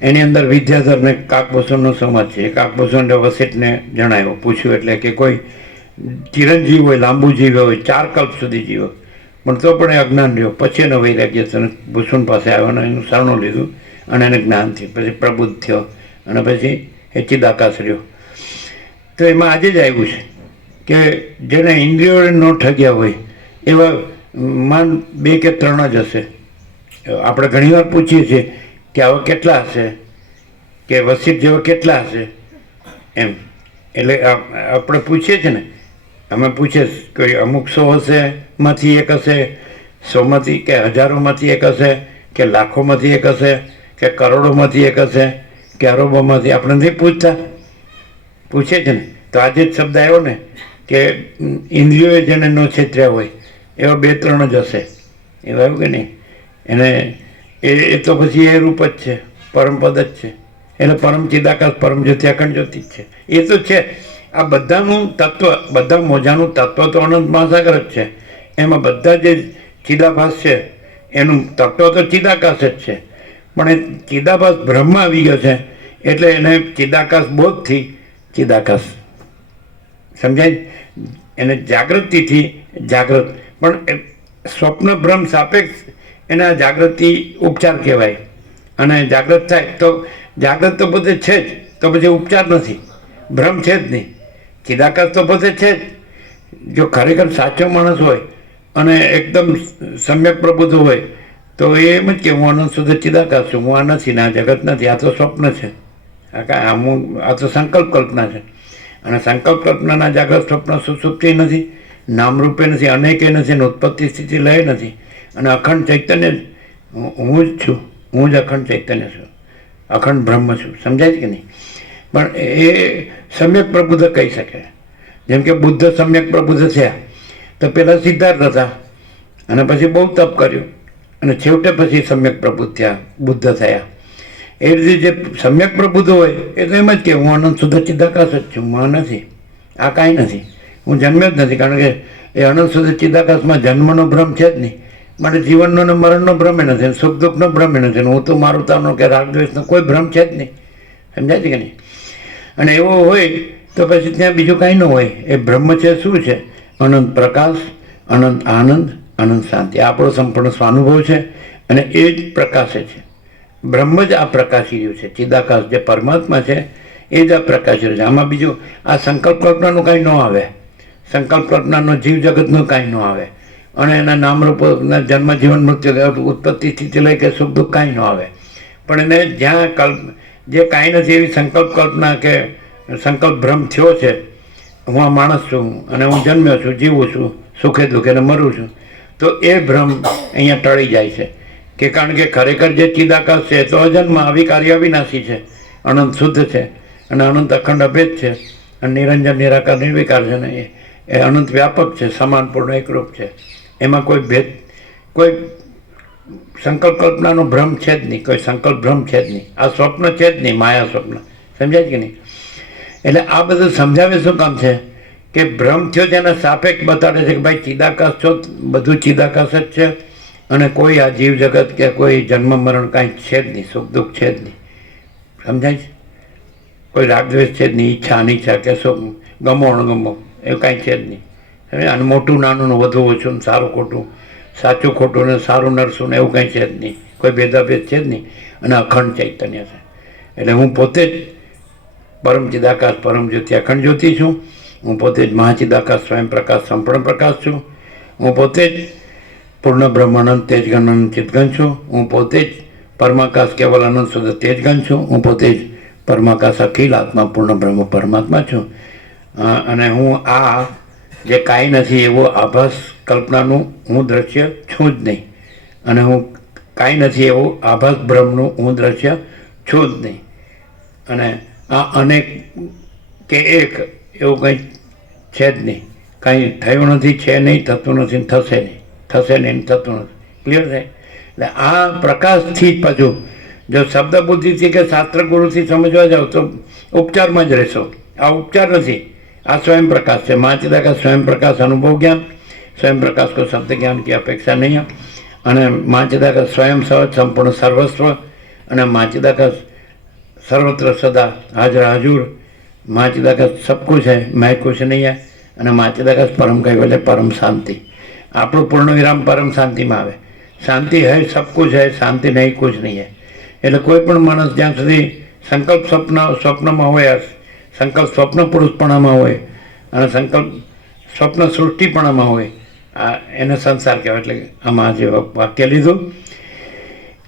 એની અંદર વિદ્યાધરને કાકભૂષણનો સમાજ છે. કાકભૂષણ વસિઠને જણાવ્યો, પૂછ્યું એટલે કે કોઈ ચિરંજીવ હોય, લાંબુ જીવ્યો હોય, 4 કલ્પ સુધી જીવ્યો, પણ તો પણ એ અજ્ઞાન રહ્યો. પછી એનો વૈરાગ્ય ભૂષણ પાસે આવ્યો અને એનું શરણું લીધું અને એને જ્ઞાન થયું, પછી પ્રબુદ્ધ થયો અને પછી એ ચિદાકાશ રહ્યો. તો એમાં આજે જ આવ્યું છે કે જેને ઇન્દ્રિયોને ન ઠગ્યા હોય એવા માન 2 કે 3 જ હશે. આપણે ઘણીવાર પૂછીએ છીએ કે આવા કેટલા હશે, કે વસિઠ જેવા કેટલા હશે એમ. એટલે આપણે પૂછીએ છીએ ને, અમે પૂછીએ કોઈ અમુક 100 હશે માંથી એક હશે, 100માંથી કે હજારોમાંથી એક હશે, કે લાખોમાંથી એક હશે, કે કરોડોમાંથી એક હશે, કે અરબોમાંથી. આપણે નથી પૂછતા, પૂછે છે ને. તો આજે જ શબ્દ આવ્યો ને કે ઇન્દ્રિયોએ જેને ન છેતર્યા હોય એવા 2-3 જ હશે. એવું આવ્યું કે નહીં? એને એ તો પછી એ રૂપ જ છે, પરમપદ જ છે. એટલે પરમ ચિદાકાશ, પરમ જ્યોતિ, અખંડ જ્યોતિ જ છે. એ તો છે. આ બધાનું તત્વ, બધા મોજાનું તત્વ તો અનંત મહાસાગર જ છે. એમાં બધા જે ચિદાભાસ છે એનું તત્વ તો ચિદાકાશ જ છે. પણ એ ચિદાભાસ બ્રહ્મ આવી ગયો છે એટલે એને ચિદાકાશ બોધથી ચિદાકાશ સમજાય. એને જાગૃતિથી જાગૃત, પણ સ્વપ્ન ભ્રમ સાપેક્ષ એના જાગૃતિ ઉપચાર કહેવાય. અને જાગૃત થાય તો જાગૃત તો પોતે છે જ, તો પછી ઉપચાર નથી, ભ્રમ છે જ નહીં. ચિદાકાશ તો પોતે છે જ. જો ખરેખર સાચો માણસ હોય અને એકદમ સમ્યક પ્રબુદ્ધ હોય તો એ એમ જ કે હું અનંત શુદ્ધ ચિદાકાશ છું, હું આ નથી ને આ જગત નથી, આ તો સ્વપ્ન છે, આ તો સંકલ્પ કલ્પના છે. અને સંકલ્પ કલ્પનાના જાગૃત સ્વપ્ન સુસુપ્તિ નથી, નામરૂપે નથી, અનેકે નથી, અને ઉત્પત્તિ સ્થિતિ લય નથી. અને અખંડ ચૈતન્ય હું જ છું, હું જ અખંડ ચૈતન્ય છું, અખંડ બ્રહ્મ છું. સમજાય છે કે નહીં? પણ એ સમ્યક પ્રબુદ્ધ કહી શકે. જેમ કે બુદ્ધ સમ્યક પ્રબુદ્ધ થયા તો પહેલાં સિદ્ધાર્થ હતા અને પછી બહુ તપ કર્યું અને છેવટે પછી સમ્યક પ્રબુદ્ધ થયા, બુદ્ધ થયા. એ રીતે જે સમ્યક પ્રબુદ્ધ હોય એ તો એમ જ કે હું અનંત શુદ્ધ ચિદાકાશ જ છું, હું આ નથી, આ કાંઈ નથી, હું જન્મ્યો જ નથી. કારણ કે એ અનંત શુદ્ધ ચિદાકાશમાં જન્મનો ભ્રમ છે જ નહીં, માટે જીવનનો ને મરણનો ભ્રમ નથી, સુખ દુઃખનો ભ્રમ નથી, હું તો મારુતાનો કે રાગદ્વેષનો કોઈ ભ્રમ છે જ નહીં. સમજાય છે કે નહીં? અને એવો હોય તો પછી ત્યાં બીજું કાંઈ ન હોય. એ બ્રહ્મ છે. શું છે? અનંત પ્રકાશ, અનંત આનંદ, અનંત શાંતિ. આપણો સંપૂર્ણ સ્વાનુભવ છે અને એ જ પ્રકાશે છે. બ્રહ્મ જ આ પ્રકાશી રહ્યું છે. ચિદાકાશ જે પરમાત્મા છે એ જ આ પ્રકાશી રહ્યું છે. આમાં બીજું આ સંકલ્પ કલ્પનાનું કાંઈ ન આવે, સંકલ્પ કલ્પનાનો જીવ જગતનું કાંઈ ન આવે, અને એના નામરૂપના જન્મ જીવન મૃત્યુ ઉત્પત્તિ સ્થિતિ લઈ કે સુખ દુઃખ કાંઈ ન આવે. પણ એને જ્યાં જે કાંઈ નથી એવી સંકલ્પ કલ્પના કે સંકલ્પ ભ્રમ થયો છે, હું આ માણસ છું અને હું જન્મ્યો છું, જીવું છું, સુખે દુઃખે ને મરું છું, તો એ ભ્રમ અહીંયા ટળી જાય છે. કે કારણ કે ખરેખર જે ચિદાકાશ છે તો અજન્મ, અવિકારી, અવિનાશી છે, અનંત શુદ્ધ છે અને અનંત અખંડ અભેદ છે અને નિરંજન નિરાકાર નિર્વિકાર છે ને એ અનંત વ્યાપક છે, સમાન પૂર્ણ એકરૂપ છે. એમાં કોઈ ભેદ, કોઈ સંકલ્પ કલ્પનાનો ભ્રમ છે જ નહીં, કોઈ સંકલ્પ ભ્રમ છે જ નહીં. આ સ્વપ્ન છે જ નહીં, માયા સ્વપ્ન. સમજાય કે નહીં? એટલે આ બધું સમજાવે શું કામ છે કે ભ્રમ થયો તેના સાપેક્ષ બતાડે છે કે ભાઈ ચિદાકાશ છો, બધું ચિદાકાશ જ છે અને કોઈ આ જીવ જગત કે કોઈ જન્મ મરણ કાંઈ છે જ નહીં, સુખ દુઃખ છે જ નહીં. સમજાય છે? કોઈ રાગદ્વેષ છે જ નહીં, ઈચ્છા અનિચ્છા કે ગમો અણગમો એવું કાંઈ છે જ નહીં. અને મોટું નાનું ને વધુ ઓછું ને સારું ખોટું, સાચું ખોટું ને સારું નરસું ને એવું કાંઈ છે જ નહીં. કોઈ ભેદાભેદ છે જ નહીં. અને અખંડ ચૈતન્ય છે. એટલે હું પોતે જ પરમ ચિદાકાશ પરમ જ્યોતિ અખંડ જ્યોતિ છું. હું પોતે જ મહાચિદાકાશ સ્વયં પ્રકાશ સંપૂર્ણ પ્રકાશ છું. હું પોતે જ પૂર્ણ બ્રહ્માનંદ તેજગણ ચિતગન છું. હું પોતે જ પરમાકાશ કેવલ આનંદ શુદ્ધ તેજગન છું. હું પોતે જ પરમાકાશ અખિલ આત્મા પૂર્ણ બ્રહ્મ પરમાત્મા છું. અને હું આ જે કાંઈ નથી એવો આભાસ કલ્પનાનું હું દ્રશ્ય છું જ નહીં. અને હું કાંઈ નથી એવું આભાસ બ્રહ્મનું હું દ્રશ્ય છું જ નહીં. અને આ અનેક કે એક એવું કંઈ છે જ નહીં. કંઈ થયું નથી, છે નહીં, થતું નથી, થશે નહીં, થશે નહીં, થતું નથી. ક્લિયર થાય? એટલે આ પ્રકાશથી જ પાછું જો શબ્દ બુદ્ધિથી કે શાસ્ત્ર ગુરુથી સમજવા જાઓ તો ઉપચારમાં જ રહેશો. આ ઉપચાર નથી, આ સ્વયં પ્રકાશ છે. મહાચિદાકાશ સ્વયં પ્રકાશ અનુભવ જ્ઞાન, स्वयं प्रकाश को शब्द ज्ञान की अपेक्षा नहीं है. અને મહાચિદાકાશ સ્વયં સહજ સંપૂર્ણ સર્વસ્વ અને મહાચિદાકાશ सर्वत्र सदा हाजर हजूर. महाचिदाकाश सब कुछ है, मैं कुछ नहीं है. અને મહાચિદાકાશ પરમ કહેવાય પરમ શાંતિ. આપણું પૂર્ણ વિરામ પરમ શાંતિમાં આવે. શાંતિ है सब कुछ है, शांति नहीं कुछ नहीं है. એટલે કોઈ પણ માણસ જ્યાં સુધી સંકલ્પ સ્વપ્નમાં હોય, સંકલ્પ સ્વપ્ન પુરુષપણામાં હોય અને સંકલ્પ સ્વપ્ન સૃષ્ટિપણામાં હોય, એને સંસાર કહેવાય. એટલે આમાં જે વાક્ય લીધું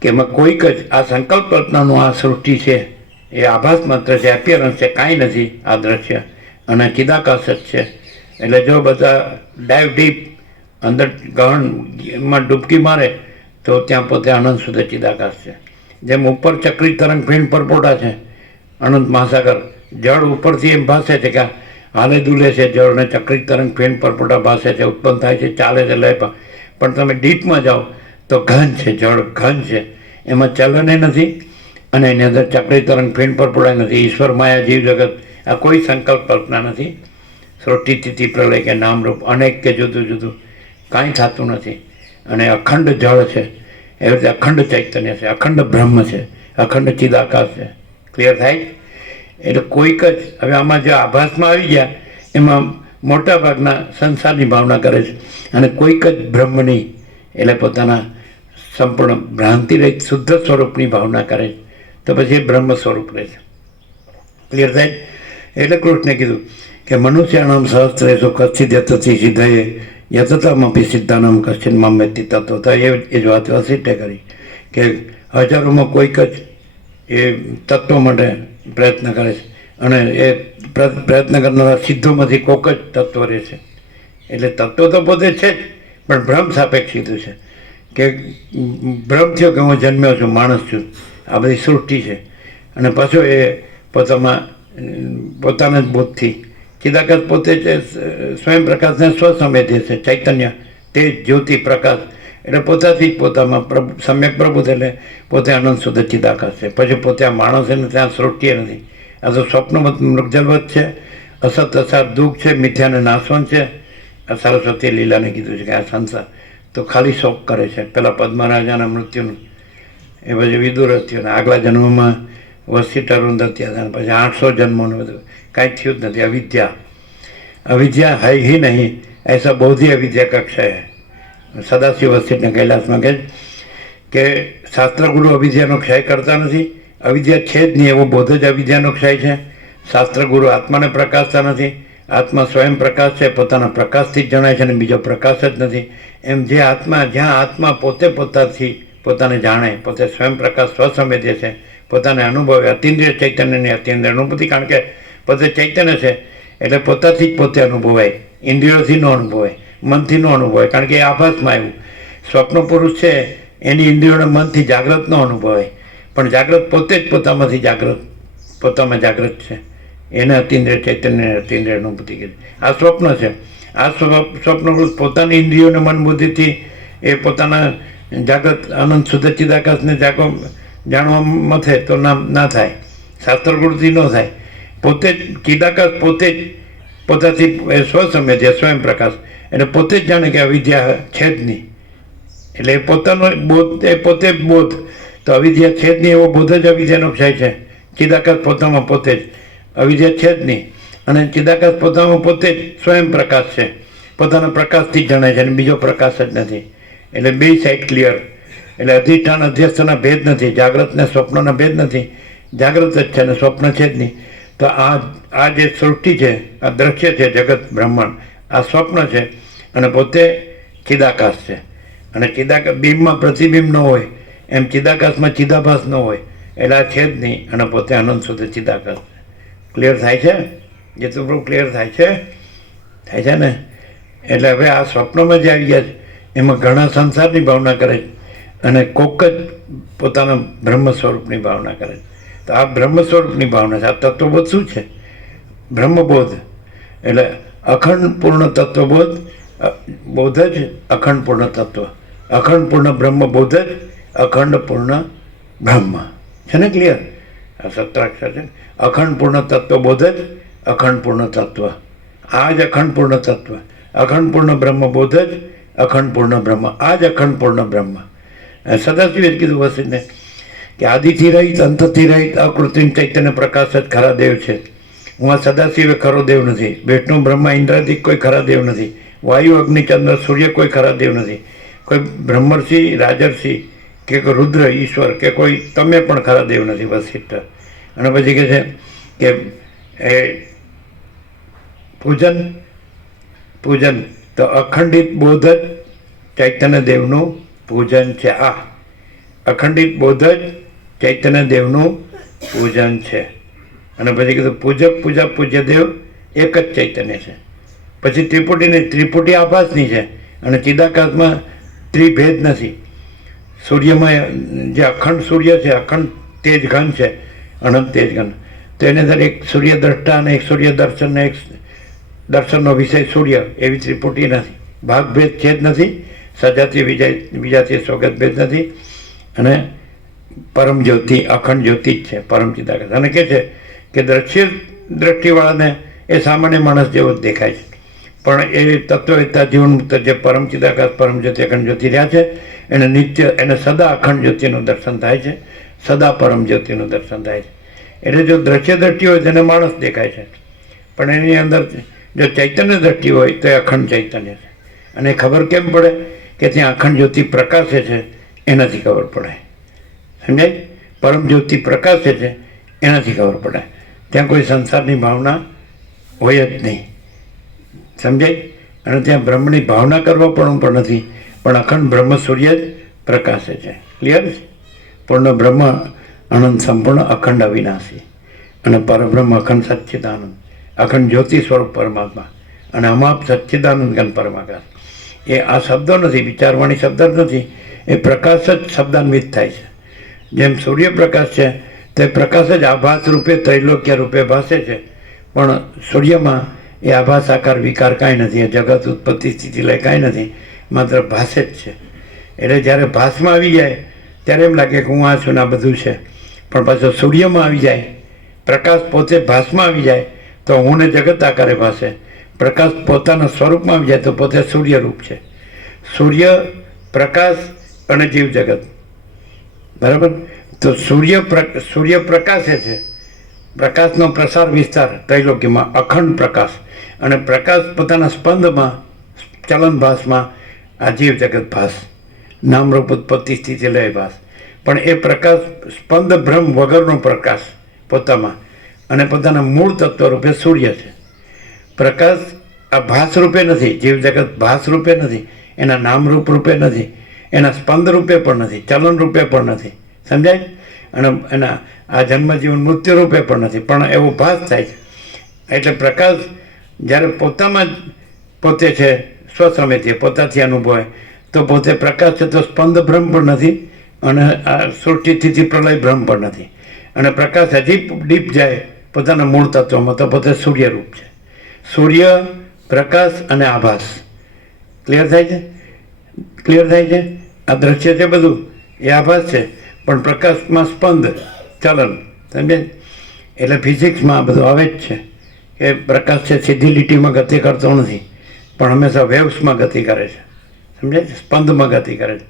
કે એમાં કોઈક જ આ સંકલ્પ કલ્પનાનું આ સૃષ્ટિ છે, એ આભાસ માત્ર છે, એપિયરન્સ છે, કાંઈ નથી આ દ્રશ્ય. અને ચિદાકાશ જ છે. એટલે જો બધા ડાઈવ ડીપ અંદર ગહનમાં ડૂબકી મારે તો ત્યાં પોતે આનંદ શુદ્ધ ચિદાકાશ છે. જેમ ઉપર ચક્રી તરંગ ફીણ પરપોટા છે, અનંત મહાસાગર, જળ ઉપરથી એમ ભાસે છે કે હાલે દુલે છે જળ, ને ચક્રી તરંગ ફીણ પરપોટા ભાસે છે, ઉત્પન્ન થાય છે, ચાલે છે લય. પણ તમે ડીપમાં જાઓ તો ઘન છે, જળ ઘન છે, એમાં ચલને નથી અને એની અંદર ચક્રી તરંગ ફીણ પરપોટા નથી. ઈશ્વર માયા જીવ જગત આ કોઈ સંકલ્પ કલ્પના નથી. સૃષ્ટિ સ્થિતિ પ્રલય કે નામરૂપ અનેક કે જુદું જુદું કાંઈ થતું નથી. અને અખંડ જળ છે, એવી રીતે અખંડ ચૈતન્ય છે, અખંડ બ્રહ્મ છે, અખંડ ચિદાકાશ છે. ક્લિયર થાય? એટલે કોઈક જ હવે આમાં જે આભાસમાં આવી ગયા એમાં મોટા ભાગના સંસારની ભાવના કરે છે, અને કોઈક જ બ્રહ્મની એટલે પોતાના સંપૂર્ણ ભ્રાંતિરહિત શુદ્ધ સ્વરૂપની ભાવના કરે છે, તો પછી એ બ્રહ્મ સ્વરૂપ રહે છે. ક્લિયર થાય? એટલે કૃષ્ણે કીધું કે મનુષ્યાણામ સહસ્ત્રેષુ કચ્છિદ યતથી સિદ્ધયે યતતામપી સિદ્ધાનામ કચ્છિન મામેતિ તત્વતા. એ જ વાત વસિષ્ઠે કરી કે હજારોમાં કોઈક જ એ તત્વ માટે પ્રયત્ન કરે છે, અને એ પ્રયત્ન કરનારા સિદ્ધોમાંથી કોઈક જ તત્વ રહે છે. એટલે તત્વ તો પોતે છે જ, પણ ભ્રમ સાપેક્ષ કીધું છે કે ભ્રમ થયો કે હું જન્મ્યો છું, માણસ છું, આ બધી સૃષ્ટિ છે. અને પાછો એ પોતાના જ બોધથી ચિદાકાશ પોતે જ સ્વયં પ્રકાશને સ્વસંવેદ્ય છે, ચૈતન્ય, તેજ, જ્યોતિ, પ્રકાશ. એટલે પોતાથી જ પોતામાં સમ્યક પ્રભુત, એટલે પોતે આનંદ શુદ્ધ ચિદાકાશ છે. પછી પોતે આ માણસ એને ત્યાં સૃષ્ટિ નથી. આ તો સ્વપ્નવત મૃગજલવત છે, અસત અસાર દુઃખ છે, મિથ્યાને નાશવંત છે. આ સરસ્વતી લીલાને કીધું છે કે આ સંસાર તો ખાલી શોક કરે છે. પેલા પદ્મરાજાના મૃત્યુનું એ પછી વિદુર થયું, ને આગલા જન્મમાં વસિષ્ઠ અરુંધતી હતા, અને પછી 800 જન્મોનું બધું કાંઈ થયું જ નથી. અવિદ્યા હૈ ही નહીં ऐसा बौद्धि अविद्या कक्षा है. સદાશિવ વસિષ્ઠને કૈલાસમાં કહે કે શાસ્ત્રગુરુ અવિદ્યાનો ક્ષય કરતા નથી, અવિદ્યા છે જ નહીં એવો બોધ જ અવિદ્યાનો ક્ષય છે. શાસ્ત્રગુરુ આત્માને પ્રકાશતા નથી, આત્મા સ્વયં પ્રકાશ છે, પોતાના પ્રકાશથી જ જણાય છે, અને બીજો પ્રકાશ જ નથી. એમ જે આત્મા, જ્યાં આત્મા પોતે પોતાથી પોતાને જાણે, પોતે સ્વયં પ્રકાશ સ્વસંવેદ્ય છે, પોતાને અનુભવે, અતિન્દ્રિય ચૈતન્યની અતિન્દ્રિય અનુભૂતિ. કારણ કે પોતે ચૈતન્ય છે એટલે પોતાથી જ પોતે અનુભવાય, ઇન્દ્રિયોથી ન અનુભવાય, મનથી ન અનુભવાય. કારણ કે એ આભાસમાં આવ્યું. સ્વપ્ન પુરુષ છે એની ઇન્દ્રિયોને મનથી જાગ્રત ન અનુભવાય, પણ જાગ્રત પોતે જ પોતામાંથી પોતામાં જાગ્રત છે. એને અતિન્દ્રિય ચૈતન્ય અતિન્દ્રિય અનુભૂતિ કીધી. આ સ્વપ્ન છે. આ સ્વપ્ન પુરુષ પોતાની ઇન્દ્રિયોને મન બુદ્ધિથી એ પોતાના જાગ્રત આનંદ શુદ્ધ ચિદાકાશને જાણવા મથે તો ના થાય, શાસ્ત્રગુરુથી ન થાય. પોતે જ ચિદાકાશ પોતે જ પોતાથી સ્વસંવેદ્ય સ્વયં પ્રકાશ, એટલે પોતે જ જાણે કે અવિદ્યા છે જ નહીં. એટલે એ પોતાનો બોધ, એ પોતે જ બોધ. તો અવિદ્યા છે જ નહીં એવો બોધ જ અવિદ્યાનો થાય છે. ચિદાકાશ પોતામાં પોતે જ, અવિદ્યા છે જ નહીં. અને ચિદાકાશ પોતામાં પોતે જ સ્વયં પ્રકાશ છે, પોતાના પ્રકાશથી જ જણાય છે અને બીજો પ્રકાશ જ નથી. એટલે બે સાઈડ ક્લિયર. એટલે અધિષ્ઠાન અધ્યસ્થના ભેદ નથી, જાગ્રત ને સ્વપ્નના ભેદ નથી. જાગ્રત જ છે અને સ્વપ્ન છે જ નહીં. તો આ જે સૃષ્ટિ છે, આ દ્રશ્ય છે, જગત બ્રહ્માંડ, આ સ્વપ્ન છે અને પોતે ચિદાકાશ છે. અને ચિદાકાશ બિંબમાં પ્રતિબિંબ ન હોય એમ ચિદાકાશમાં ચિદાભાસ ન હોય. એટલે આ છે જ નહીં અને પોતે આનંદ શુદ્ધ ચિદાકાશ. ક્લિયર થાય છે? જેટલું બધું ક્લિયર થાય છે ને. એટલે હવે આ સ્વપ્નમાં જે આવી ગયા છે એમાં ઘણા સંસારની ભાવના કરે છે અને કોક જ પોતાના બ્રહ્મ સ્વરૂપની ભાવના કરે છે. તો આ બ્રહ્મ સ્વરૂપની ભાવના છે. આ તત્વબોધ શું છે? બ્રહ્મબોધ. એટલે અખંડ પૂર્ણ તત્વબોધ, બોધ જ અખંડ પૂર્ણ તત્વ, અખંડ પૂર્ણ બ્રહ્મ બોધ જ અખંડ પૂર્ણ બ્રહ્મ. છે ને ક્લિયર? આ સત્રાક્ષર છે. અખંડ પૂર્ણ તત્વ બોધ જ અખંડ પૂર્ણ તત્વ. આ જ અખંડ પૂર્ણ તત્વ, અખંડ પૂર્ણ બ્રહ્મ બોધ જ અખંડ પૂર્ણ બ્રહ્મ. આ જ અખંડ પૂર્ણ બ્રહ્મ. સદાશિવે જ કીધું વસીને કે આદિથી રહિત, અંતથી રહિત, અકૃત્રિમ ચૈતન્ય પ્રકાશ જ ખરા દેવ છે. હું આ સદાશિવે ખરો દેવ નથી. વિષ્ણુ બ્રહ્મા ઇન્દ્રાદિક કોઈ ખરા દેવ નથી. વાયુ અગ્નિ ચંદ્ર સૂર્ય કોઈ ખરા દેવ નથી. કોઈ બ્રહ્મર્ષિ, રાજર્ષિ કે રુદ્ર ઈશ્વર કે કોઈ તમે પણ ખરા દેવ નથી. વસિષ્ઠ. અને પછી કહે છે કે એ પૂજન તો અખંડિત બોધ જ ચૈતન્ય દેવનું પૂજન છે. આ અખંડિત બોધ જ ચૈતન્ય દેવનું પૂજન છે. અને પછી કીધું પૂજક પૂજા પૂજ્ય દેવ એક જ ચૈતન્ય છે. પછી ત્રિપુટી આભાસની છે અને ચિદાકાશમાં ત્રિભેદ નથી. સૂર્યમાં જે અખંડ સૂર્ય છે, અખંડ તેજ ઘન છે, અનંત તેજ ઘન, તો એની અંદર એક સૂર્ય દ્રષ્ટા અને એક સૂર્ય દર્શન ને એક દર્શનનો વિષય સૂર્ય, એવી ત્રિપુટી નથી. ભાગભેદ છે જ નથી. સજાતીય વિજાતીય સ્વગત ભેદ નથી. અને પરમ જ્યોતિ, અખંડ જ્યોતિ જ છે, પરમ ચિદાકાશ. અને કહે છે કે દ્રષ્ટિવાળાને એ સામાન્ય માણસ જેવો જ દેખાય છે, પણ એ તત્વવેત્તા જીવન મુક્ત જે પરમ ચિદાકાશ, પરમ જ્યોતિ, અખંડ જ્યોતિ રહ્યા છે એને નિત્ય, એને સદા અખંડ જ્યોતિનું દર્શન થાય છે, સદા પરમ જ્યોતિનું દર્શન થાય છે. એટલે જો દ્રશ્ય દ્રષ્ટિ હોય તેને માણસ દેખાય છે, પણ એની અંદર જો ચૈતન્ય દ્રષ્ટિ હોય તો એ અખંડ ચૈતન્ય છે. અને ખબર કેમ પડે કે ત્યાં અખંડ જ્યોતિ પ્રકાશે છે? એનાથી ખબર પડે. સમજાય? પરમ જ્યોતિ પ્રકાશે છે એનાથી ખબર પડે. ત્યાં કોઈ સંસારની ભાવના હોય જ નહીં. સમજાય? અને ત્યાં બ્રહ્મની ભાવના કરવા પણ નથી, પણ અખંડ બ્રહ્મ સૂર્ય જ પ્રકાશે છે. ક્લિયર છે? પૂર્ણ બ્રહ્મ અનંત સંપૂર્ણ અખંડ અવિનાશી અને પરબ્રહ્મ અખંડ સચ્ચિદાનંદ, અખંડ જ્યોતિ સ્વરૂપ પરમાત્મા અને અમાપ સચ્ચિદાનંદ ઘન પરમાકાશ. એ આ શબ્દો નથી, વિચારવાણી શબ્દ જ નથી, એ પ્રકાશ જ શબ્દાન્વિત થાય છે. જેમ સૂર્યપ્રકાશ છે તે પ્રકાશ જ આભાસ રૂપે, ત્રૈલોક્ય રૂપે ભાસે છે, પણ સૂર્યમાં એ આભાસ આકાર વિકાર કાંઈ નથી. એ જગત ઉત્પત્તિ સ્થિતિ લય કાંઈ નથી, માત્ર ભાસે જ છે. એટલે જ્યારે ભાસમાં આવી જાય ત્યારે એમ લાગે કે હું આ છું ને આ બધું છે, પણ પાછો સૂર્યમાં આવી જાય, પ્રકાશ પોતે ભાસમાં આવી જાય તો હું ને જગત આકારે ભાસે. પ્રકાશ પોતાના સ્વરૂપમાં આવી જાય તો પોતે સૂર્યરૂપ છે. સૂર્ય, પ્રકાશ અને જીવ જગત. બરાબર? તો સૂર્ય પ્રકાશે છે, પ્રકાશનો પ્રસાર વિસ્તાર ત્રૈલોક્યમાં અખંડ પ્રકાશ, અને પ્રકાશ પોતાના સ્પંદમાં, ચલનભાસમાં આ જીવ જગત ભાસ, નામરૂપ ઉત્પત્તિ સ્થિતિ લય ભાસ. પણ એ પ્રકાશ સ્પંદ બ્રહ્મ વગરનો પ્રકાશ પોતામાં, અને પોતાના મૂળ તત્વ રૂપે સૂર્ય છે. પ્રકાશ આ ભાસ રૂપે નથી, જીવ જગત ભાસ રૂપે નથી, એના નામરૂપ રૂપે નથી, એના સ્પંદ રૂપે પણ નથી, ચલન રૂપે પણ નથી. સમજાય? અને એના આ જન્મજીવન મૃત્યુ રૂપે પણ નથી, પણ એવો ભાસ થાય છે. એટલે પ્રકાશ જ્યારે પોતામાં જ પોતે છે, સ્વસમેથી પોતાથી અનુભવાય તો પોતે પ્રકાશ છે, તો સ્પંદ બ્રહ્મ પણ નથી અને આ સૃષ્ટિથી પ્રલય બ્રહ્મ પણ નથી. અને પ્રકાશ હજી ડીપ જાય પોતાના મૂળ તત્વમાં તો પોતે સૂર્યરૂપ છે. સૂર્ય, પ્રકાશ અને આભાસ. ક્લિયર થાય છે? ક્લિયર થાય છે? આ દ્રશ્ય છે બધું એ આભાસ છે, પણ પ્રકાશમાં સ્પંદ, ચલન. સમજે? એટલે ફિઝિક્સમાં આ બધું આવે જ છે કે પ્રકાશ છે સીધી લીટીમાં ગતિ કરતો નથી, પણ હંમેશા વેવ્સમાં ગતિ કરે છે. સમજાય છે? સ્પંદમાં ગતિ કરે છે.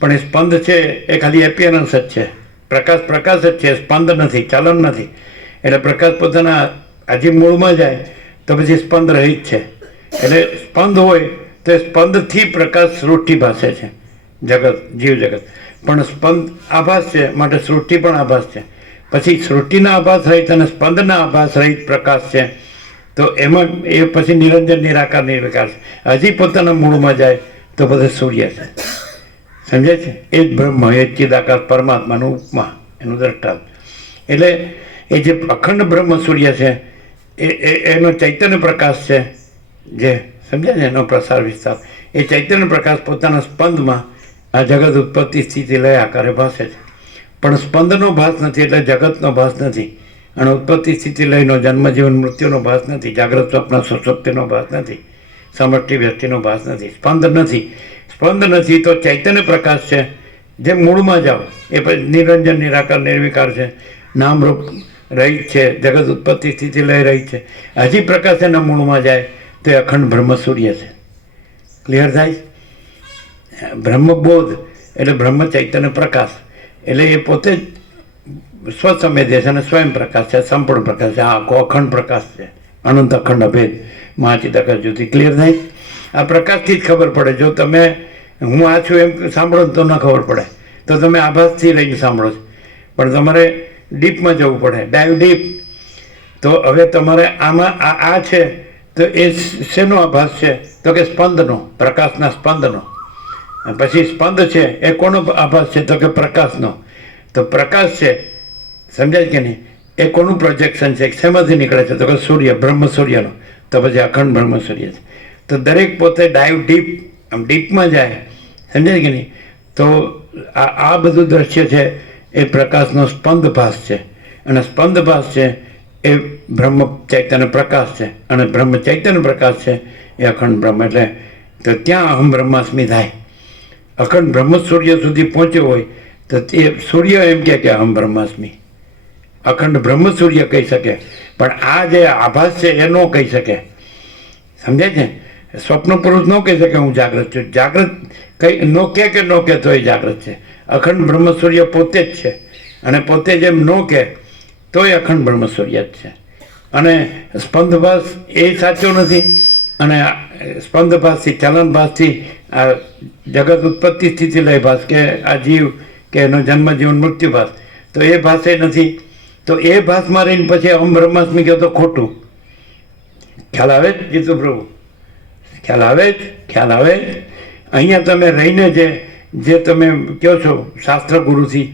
પણ એ સ્પંદ છે એ ખાલી એપિયરન્સ જ છે. પ્રકાશ જ છે, સ્પંદ નથી, ચલન નથી. એટલે પ્રકાશ પોતાના હજી મૂળમાં જાય તો પછી સ્પંદ રહિત છે. એટલે સ્પંદ હોય તો એ સ્પંદથી પ્રકાશ સૃષ્ટિ ભાસે છે, જગત, જીવ જગત. પણ સ્પંદ આભાસ છે માટે સૃષ્ટિ પણ આભાસ છે. પછી સૃષ્ટિના આભાસ રહિત અને સ્પંદના આભાસ રહિત પ્રકાશ છે. તો એમાં એ પછી નિરંજન, નિરાકાર, નિર્વિકાર છે. હજી પોતાના મૂળમાં જાય તો બધે સૂર્ય છે. સમજાય છે? એ જ બ્રહ્મ, એ જ ચિદાકાર પરમાત્માનું ઉપમા, એનું દ્રષ્ટાંત. એટલે એ જે અખંડ બ્રહ્મ સૂર્ય છે એનો ચૈતન્ય પ્રકાશ છે, જે સમજાય છે, એનો પ્રસાર વિસ્તાર. એ ચૈતન્ય પ્રકાશ પોતાના સ્પંદમાં આ જગત ઉત્પત્તિ સ્થિતિ લય આકારે ભાસે છે. પણ સ્પંદનો ભાસ નથી એટલે જગતનો ભાસ નથી. અને ઉત્પત્તિ સ્થિતિ લયનો જન્મ જીવન મૃત્યુનો ભાસ નથી. જાગ્રત સ્વપ્ન સુષુપ્તિનો ભાસ નથી. સમષ્ટિ વ્યક્તિનો ભાસ નથી. સ્પંદ નથી. સ્પંદ નથી તો ચૈતન્ય પ્રકાશ છે, જે મૂળમાં જાઓ એ પછી નિરંજન, નિરાકાર, નિર્વિકાર છે, નામરૂપ રહિત છે, જગત ઉત્પત્તિ સ્થિતિ લઈ રહી છે. હજી પ્રકાશ એના મૂળમાં જાય તો એ અખંડ બ્રહ્મ સૂર્ય છે. ક્લિયર થાય? બ્રહ્મબોધ એટલે બ્રહ્મ ચૈતન્ય પ્રકાશ. એટલે એ પોતે જ સ્વસંવેદ્ય છે અને સ્વયં પ્રકાશ છે, સંપૂર્ણ પ્રકાશ છે. આ આખો અખંડ પ્રકાશ છે, અનંત અખંડ અભેદ મહાચિદાકાર જ્યોતિ. ક્લિયર થાય? આ પ્રકાશથી જ ખબર પડે. જો તમે હું આ છું એમ સાંભળો તો ન ખબર પડે. તો તમે આભાસથી લઈને સાંભળો છો. પણ તમારે ડીપમાં જવું પડે, ડાઈવ ડીપ. તો હવે તમારે આમાં આ છે તો એ શેનો આભાસ છે? તો કે સ્પંદનો, પ્રકાશના સ્પંદનો. પછી સ્પંદ છે એ કોનો આભાસ છે? તો કે પ્રકાશનો. તો પ્રકાશ છે, સમજાય કે નહીં, એ કોનું પ્રોજેક્શન છે? શેમાંથી નીકળે છે? તો કે સૂર્ય, બ્રહ્મ સૂર્યનો. તો પછી અખંડ બ્રહ્મ સૂર્ય છે. તો દરેક પોતે ડાઈવ ડીપ, આમ ડીપમાં જાય, સમજાય કે નહીં. તો આ બધું દ્રશ્ય છે એ પ્રકાશનો સ્પંદ ભાસ છે. અને સ્પંદ ભાસ છે એ બ્રહ્મ ચૈતન્ય પ્રકાશ છે. અને બ્રહ્મ ચૈતન્ય પ્રકાશ છે એ અખંડ બ્રહ્મ. એટલે તો ત્યાં અહમ બ્રહ્માસ્મિ થાય. અખંડ બ્રહ્મ સૂર્ય સુધી પહોંચ્યો હોય તો તે સૂર્ય એમ કે અહમ બ્રહ્માસ્મિ. અખંડ બ્રહ્મ સૂર્ય કહી શકે, પણ આ જે આભાસ છે એ ન કહી શકે. સમજાય છે? સ્વપ્ન પુરુષ ન કહી શકે હું જાગ્રત છું. જાગ્રત કઈ ન કે તો એ જાગ્રત છે. અખંડ બ્રહ્મ સૂર્ય પોતે જ છે. અને પોતે જેમ ન કે તો એ અખંડ બ્રહ્મ સૂર્ય જ છે. અને સ્પંદભાસ એ સાચો નથી. અને સ્પંદભાસથી, ચલનભાસથી આ જગત ઉત્પત્તિ સ્થિતિ લય ભાસ કે આ જીવ કે એનો જન્મ જીવન મૃત્યુ ભાસ, તો એ ભાષે નથી. તો એ ભાસમાં રહીને પછી અહમ બ્રહ્માસ્મિ કહો તો ખોટું. ખ્યાલ આવે જ જીતુ પ્રભુ? ખ્યાલ આવે જ? ખ્યાલ આવે જ? અહીંયા તમે રહીને જે તમે કહો છો શાસ્ત્ર ગુરુથી,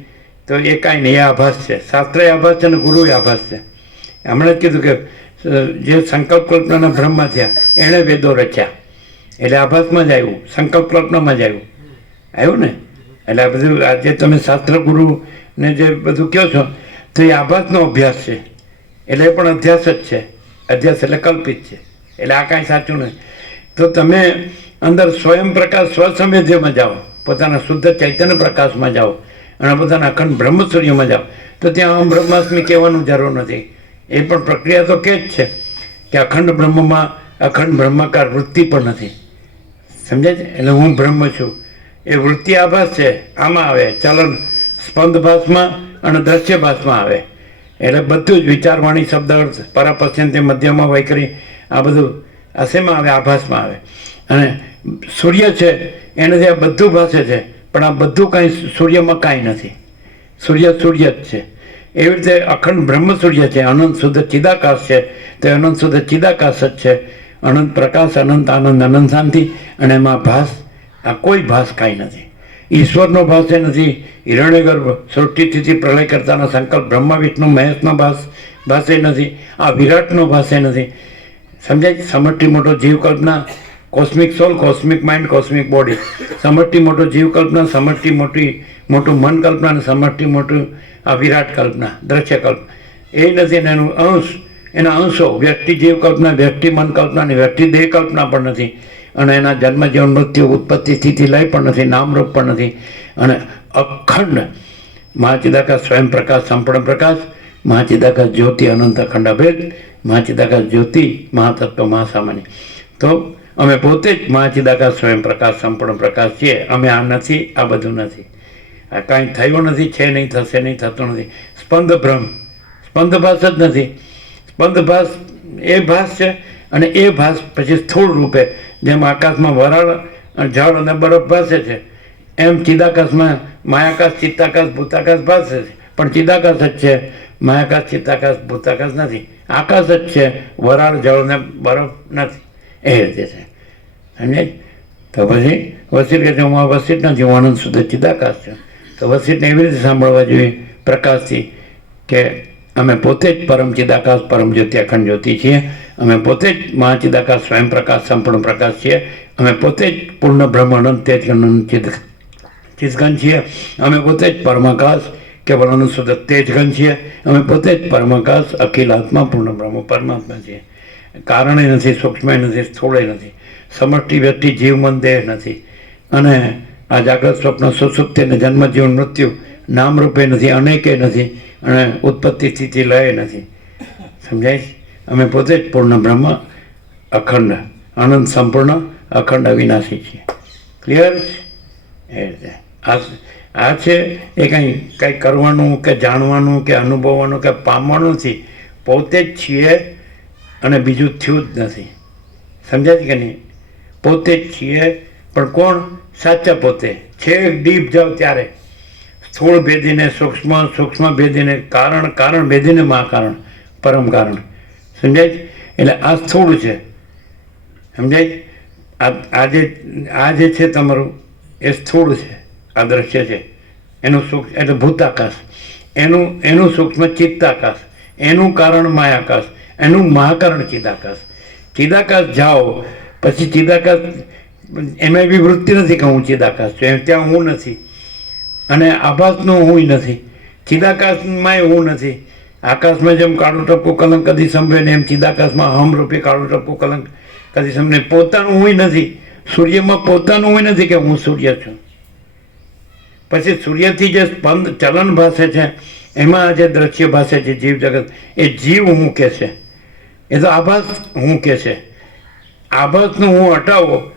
તો એ કાંઈ નહીં, એ આભાસ છે. શાસ્ત્ર એ આભાસ છે અને ગુરુ એ આભાસ છે. હમણાં જ કીધું કે જે સંકલ્પ કલ્પનાના બ્રહ્મ થયા એણે વેદો રચ્યા. એટલે આભાસમાં જ આવ્યું, સંકલ્પ કલ્પનામાં જ આવ્યું ને. એટલે આ બધું આજે તમે શાસ્ત્ર ગુરુને જે બધું કહો છો તો એ આભાસનો અભ્યાસ છે. એટલે એ પણ અધ્યાસ જ છે. અધ્યાસ એટલે કલ્પિત છે. એટલે આ કાંઈ સાચું નથી. તો તમે અંદર સ્વયં પ્રકાશ સ્વસંવેદ્યમાં જાઓ, પોતાના શુદ્ધ ચૈતન્ય પ્રકાશમાં જાઓ અને પોતાના અખંડ બ્રહ્મ સૂર્યમાં જાઓ, તો ત્યાં અહમ બ્રહ્માસ્મિ કહેવાનું જરૂર નથી. એ પણ પ્રક્રિયા તો કે જ છે કે અખંડ બ્રહ્મમાં અખંડ બ્રહ્માકાર વૃત્તિ પણ નથી. સમજાય છે? એટલે હું બ્રહ્મ છું એ વૃત્તિ આભાસ છે. આમાં આવે ચલન સ્પંદભાસમાં અને દ્રશ્યભાસમાં આવે. એટલે બધું જ વિચારવાણી, શબ્દ, અર્થ, પરાપશ્યંતિ, મધ્યમાં વૈખરી, આ બધું આશેમાં આવે, આભાસમાં આવે. અને સૂર્ય છે એનાથી આ બધું ભાષે છે, પણ આ બધું કાંઈ સૂર્યમાં કાંઈ નથી. સૂર્ય સૂર્ય જ છે. એવી રીતે અખંડ બ્રહ્મ સૂર્ય છે, અનંત શુદ્ધ ચિદાકાશ છે. તો અનંત શુદ્ધ ચિદાકાશ જ છે. અનંત પ્રકાશ, અનંત આનંદ, અનંત શાંતિ. અને એમાં ભાસ, આ કોઈ ભાસ કાંઈ નથી. ઈશ્વરનો ભાસ એ નથી. હિરણ્યગર્ભ સૃષ્ટિ સ્થિતિ પ્રલય કરતાના સંકલ્પ બ્રહ્મા વિષ્ણુ મહેશનો ભાષે નથી. આ વિરાટનો ભાષે નથી. સમજાય? સમષ્ટિ મોટો જીવ કલ્પના, કોસ્મિક સોલ, કોસ્મિક માઇન્ડ, કોસ્મિક બોડી. સમષ્ટિ મોટો જીવ કલ્પના, સમષ્ટિ મોટું મન કલ્પના અને સમષ્ટિ મોટું આ વિરાટ કલ્પના, દ્રશ્ય કલ્પના. એ નથી. એનું અંશ, એના અંશો વ્યક્તિ જીવ કલ્પના, વ્યક્તિ મન કલ્પના અને વ્યક્તિ દેહ કલ્પના પણ નથી. અને એના જન્મ જીવન મૃત્યુ ઉત્પત્તિ સ્થિતિ લય પણ નથી, નામરૂપ પણ નથી. અને અખંડ મહાચિદાકાશ સ્વયં પ્રકાશ, સંપૂર્ણ પ્રકાશ, મહાચિદાકાશ જ્યોતિ, અનંત અખંડ અભેદ, મહાચિદાકાશ જ્યોતિ, મહાતત્વ, મહાસામાન્ય. તો અમે પોતે જ મહાચિદાકાશ સ્વયં પ્રકાશ સંપૂર્ણ પ્રકાશ છીએ. અમે આ નથી, આ બધું નથી, આ કાંઈ થયું નથી, છે નહીં, થશે નહીં, થતું નથી. સ્પંદ ભ્રમ, સ્પંદભાસ જ નથી. સ્પંદભાસ એ ભાસ છે, અને એ ભાસ પછી સ્થૂળ રૂપે જેમ આકાશમાં વરાળ જળ અને બરફ ભાસે છે, એમ ચિદાકાશમાં માયાકાશ, ચિત્તાકાશ, ભૂતાકાશ ભાસે છે. પણ ચિદાકાશ જ છે, માયાકાશ, ચિત્તાકાશ, ભૂતાકાશ નથી. આકાશ જ છે, વરાળ જળ ને બરફ નથી. એ રીતે છે, સમજે? તો પછી વસિત કહે છે હું આ વસિત નથી, હું આનંદ શુદ્ધ ચિદાકાશ છું. તો વસિતને એવી રીતે સાંભળવા જોઈએ પ્રકાશથી કે અમે પોતે જ પરમ ચિદાકાશ, પરમ જ્યોતિ, અખંડ જ્યોતિ છીએ. અમે પોતે જ મહાચિદાકાશ, સ્વયં પ્રકાશ, સંપૂર્ણ પ્રકાશ છીએ. અમે પોતે જ પૂર્ણ બ્રહ્મ અનંત તેજ ચિદઘન છીએ. અમે પોતે જ પરમાકાશ, કેવલ અનંત શુદ્ધ તેજઘન છીએ. અમે પોતે જ પરમાકાશ, અખિલ આત્મા, પૂર્ણ બ્રહ્મ પરમાત્મા છીએ. કારણે નથી, સૂક્ષ્મ નથી, સ્થૂળે નથી, સમષ્ટિ વ્યક્તિ જીવ મન દેહ નથી. અને આ જાગ્રત સ્વપ્ન સુસુપ્તિ અને જન્મ જીવન મૃત્યુ નામરૂપે નથી, અનેકે નથી, અને ઉત્પત્તિ સ્થિતિ લય નથી. સમજાય? અમે પોતે જ પૂર્ણ બ્રહ્મ, અખંડ, અનંત, સંપૂર્ણ, અખંડ, અવિનાશી છીએ. ક્લિયર? એ રીતે આ છે એ કંઈ કરવાનું કે જાણવાનું કે અનુભવવાનું કે પામવાનું નથી. પોતે જ છીએ અને બીજું થયું જ નથી. સમજાય કે નહીં? પોતે જ છીએ, પણ કોણ? સાચા પોતે. છેક ડીપ જાઓ ત્યારે સ્થૂળ ભેદીને સૂક્ષ્મ, સૂક્ષ્મ ભેદીને કારણ, કારણ ભેદીને મહાકારણ, પરમ કારણ. સમજાય? એટલે આ સ્થૂળ છે. સમજાય? આ જે છે તમારું એ સ્થૂળ છે, આ દ્રશ્ય છે. એનું સૂક્ષ્મ એટલે ભૂતાકાશ, એનું સૂક્ષ્મ ચિત્તાકાશ, એનું કારણ માયાકાશ, એનું મહાકારણ ચિદાકાશ. ચિદાકાશ જાઓ પછી ચિદાકાશ એમાં એવી વૃત્તિ નથી કે હું ચિદાકાશ છું, ત્યાં હું નથી. અને આભાસનું હું નથી, ચિદાકાશમાં હું નથી. આકાશમાં જેમ કાળું ટપકું કલંક કદી સંભળે ને એમ ચિદાકાશમાં હમરૂપી કાળું ટપકું કલંક કદી સંભળે. પોતાનું હું નથી. સૂર્યમાં પોતાનું હું નથી કે હું સૂર્ય છું. પછી સૂર્યથી જે સ્પંદ ચલન ભાસે છે, એમાં જે દ્રશ્ય ભાસે છે જીવ જગત, એ જીવ હું કે છે, એ તો આભાસ હું કે છે. આભાસનું હું હટાવો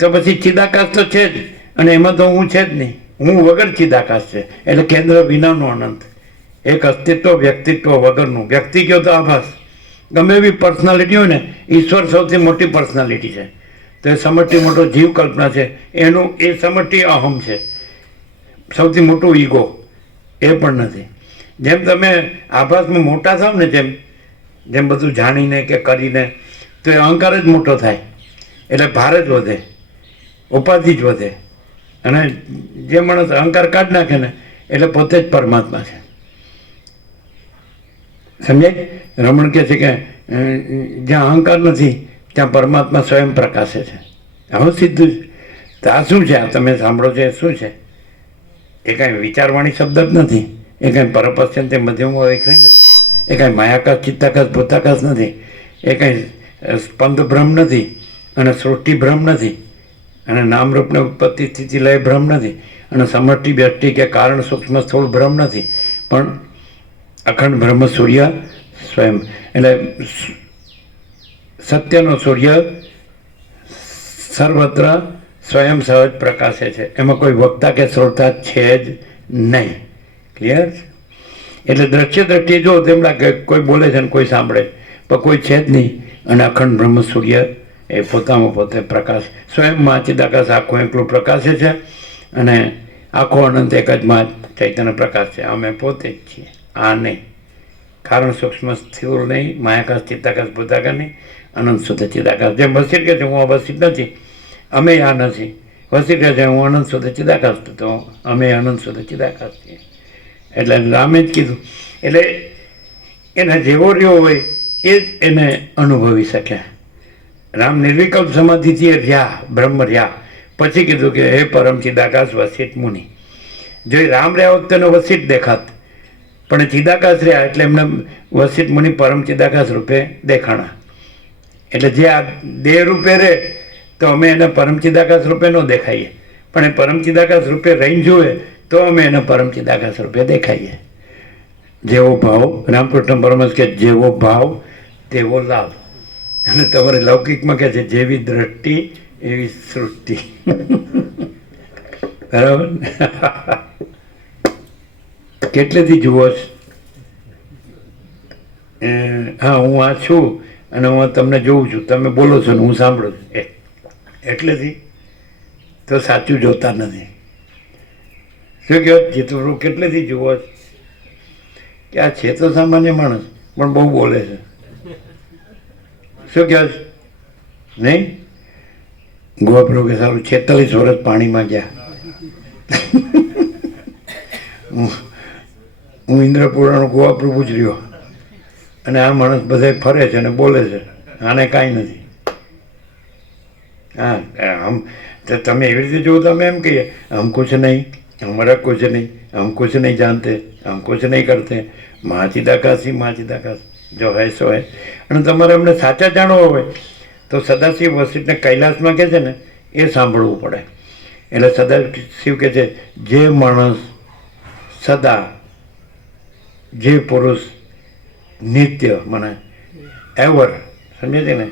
તો પછી ચિદાકાશ તો છે જ, અને એમાં તો હું છે જ નહીં. હું વગર ચિદાકાશ છે, એટલે કેન્દ્ર વિનાનું અનંત, એક અસ્તિત્વ વ્યક્તિત્વ વગરનું. વ્યક્તિ કહો તો આભાસ, ગમે એવી પર્સનાલિટી હોય ને, ઈશ્વર સૌથી મોટી પર્સનાલિટી છે. તો એ સમષ્ટિ મોટો જીવ કલ્પના છે, એનું એ સમષ્ટિ અહમ છે, સૌથી મોટું ઈગો એ પણ નથી. જેમ તમે આભાસમાં મોટા થાવ ને, જેમ બધું જાણીને કે કરીને, તો એ અહંકાર જ મોટો થાય, એટલે ભાર જ વધે, ઉપાધિ જ વધે. અને જે માણસ અહંકાર કાઢી નાખે ને, એટલે પોતે જ પરમાત્મા છે. સમજાય? રમણ કહે છે કે જ્યાં અહંકાર નથી ત્યાં પરમાત્મા સ્વયં પ્રકાશે છે. હવે સીધું જ. તો આ શું છે? આ તમે સાંભળો છો એ શું છે? એ કાંઈ વિચારવાણી શબ્દ જ નથી. એ કાંઈ પરપશ્ચન તે મધ્યમાં વિખરી નથી. એ કાંઈ માયાકાશ, ચિત્તાકાશ, ભૂતાકાશ નથી. એ કાંઈ સ્પંદ ભ્રમ નથી, અને સૃષ્ટિ ભ્રમ નથી, અને નામરૂપને ઉત્પત્તિ સ્થિતિ લય ભ્રમ નથી, અને સમષ્ટિ વ્યષ્ટિ કે કારણ સૂક્ષ્મ સ્થૂળ ભ્રમ નથી, પણ અખંડ બ્રહ્મ સૂર્ય સ્વયં. એટલે સત્યનો સૂર્ય સર્વત્ર સ્વયં સહજ પ્રકાશે છે. એમાં કોઈ વક્તા કે શ્રોતા છે જ નહીં. ક્લિયર? એટલે દ્રશ્ય દ્રષ્ટિએ જો તેમ લાગે કોઈ બોલે છે ને કોઈ સાંભળે, પણ કોઈ છે જ નહીં. અને અખંડ બ્રહ્મ સૂર્ય એ પોતામાં પોતે પ્રકાશ, સ્વયં મહાચિદાકાશ આખું એકલું પ્રકાશે છે, અને આખો અનંત એક જ મહા ચૈતન્ય પ્રકાશ છે. અમે પોતે જ છીએ, આ નહીં. કારણ સૂક્ષ્મ સ્થિર નહીં, માયાકાશ, ચિત્તાકાશ, ભૂતાકાશ નહીં, અનંત શુદ્ધ ચિદાકાશ. જેમ વસિત કહે છે હું અવસ્થિત નથી, અમે આ નથી. વસિત કહે છે હું અનંત શુદ્ધ ચિદાકાશ, તો અમે અનંત શુદ્ધ ચિદાકાશ છીએ. એટલે રામે જ કીધું. એટલે એને જેવો રહ્યો હોય એ જ એને અનુભવી શકે. રામ નિર્વિકલ્પ સમાધિથી રહ્યા, બ્રહ્મ રહ્યા. પછી કીધું કે હે પરમ ચિદાકાશ વસિત મુનિ. જો એ રામ રહ્યા હોત તેને વસિત દેખાત, પણ ચિદાકાશ રહ્યા એટલે એમને વસિત મુનિ પરમ ચિદાકાશ રૂપે દેખાણા. એટલે જે આ દેહ રૂપે રહે તો અમે એને પરમ ચિદાકાશ રૂપે ન દેખાઈએ, પણ એ પરમ ચિદાકાશ રૂપે રહીને જુએ તો અમે એને પરમ ચિદાકાશ રૂપે દેખાઈએ. જેવો ભાવ, રામકૃષ્ણ પરમહંસ કે જેવો ભાવ તેવો લાભ. અને તમારે લૌકિકમાં કહે છે જેવી દ્રષ્ટિ એવી સૃષ્ટિ. બરાબર ને? કેટલેથી જુઓ છો? હા, હું આ છું અને હું તમને જોઉં છું, તમે બોલો છો ને હું સાંભળું છું, એટલેથી તો સાચું જોતા નથી. શું કહો જીતુભાઈ, કેટલેથી જુઓ છો? કે આ છે તો સામાન્ય માણસ પણ બહુ બોલે છે. શું કહો છો? નહીં? ગોપ્રો કે સારું 46 વર્ષ પાણીમાં ગયા. હું ઇન્દ્રપુરાનો ગોવાપ્રભુ જ રહ્યો અને આ માણસ બધા ફરે છે અને બોલે છે, આને કાંઈ નથી. હા, આમ તો તમે એવી રીતે જુઓ તો અમે એમ કહીએ હમ કુછ નહીં, હમારા કુછ નહીં, હમ કુછ નહીં જાનતે, હમ કુછ નહીં કરતે, માચિદાકાશી માચિદાકાશી જો હૈ સો હૈ. અને તમારે અમને સાચા જાણવા હોય તો સદાશિવ વસિષ્ઠને કૈલાસમાં કહે છે ને એ સાંભળવું પડે. એટલે સદાશિવ કહે છે જે માણસ સદા, જે પુરુષ નિત્ય મને એવર, સમજે છે ને,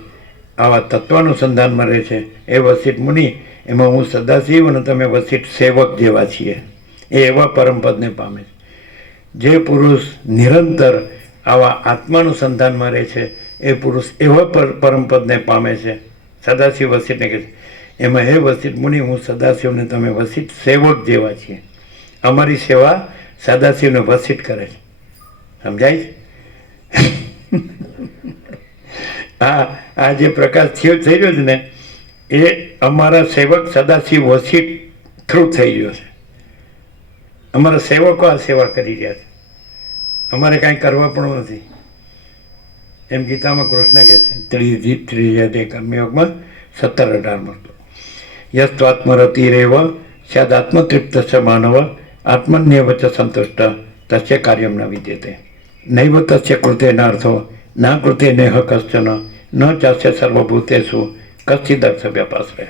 આવા તત્વાનુસંધાનમાં રહે છે એ વસિષ્ઠ મુનિ, એમાં હું સદાશિવ અને તમે વસિષ્ઠ સેવક જેવા છીએ, એ એવા પરમપદને પામે છે. જે પુરુષ નિરંતર આવા આત્માનુસંધાનમાં રહે છે એ પુરુષ એવા પરમપદને પામે છે. સદાશિવ વસિષ્ઠને કહે છે એમાં હે વસિષ્ઠ મુનિ, હું સદાશિવને તમે વસિષ્ઠ સેવક જેવા છીએ. અમારી સેવા સદાશિવને વસિષ્ઠ કરે છે. સમજાય છે? આ જે પ્રકાશ થઈ રહ્યો છે ને એ અમારા સેવક સદાશિવ વસિષ્ઠ થ્રુ થઈ રહ્યો છે. અમારા સેવકો આ સેવા કરી રહ્યા છે, અમારે કાંઈ કરવા પણ નથી. એમ ગીતામાં કૃષ્ણ કહે છે ત્રીજા કર્મયોગમાં 17-18 યસ્ત્વાત્મરતિરેવ સ્યાદાત્મતૃપ્ત માનવ આત્મન્યવ ચ સંતુષ્ટ તસ્ય કાર્યમ ન વિદ્યતે નૈવ તસ્ય કૃતે નાર્થો ના કૃતે નેહ કશ્ચન ન ચાસ્ય સર્વભૂતેષુ કશ્ચિદર્થ વ્યાપાશ્રય.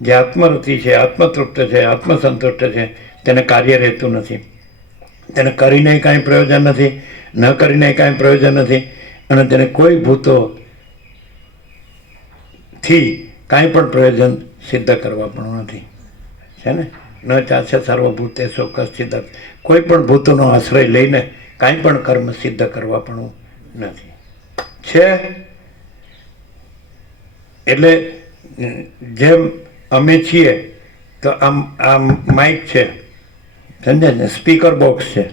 જે આત્મરતિ છે, આત્મતૃપ્ત છે, આત્મસંતુષ્ટ છે, તેને કાર્ય રહેતું નથી. તેને કરીને કાંઈ પ્રયોજન નથી, ન કરીને કાંઈ પ્રયોજન નથી, અને તેને કોઈ ભૂતોથી કાંઈ પણ પ્રયોજન સિદ્ધ કરવા પણ નથી. છે ને? ન ચાશે સર્વભૂતેષુ કશ્ચિદર્થ, કોઈ પણ ભૂતોનો આશ્રય લઈને કાંઈ પણ કર્મ સિદ્ધ કરવા પણ નથી. છે એટલે જેમ અમે છીએ તો આ માઇક છે, સમજે ને, સ્પીકર બોક્સ છે,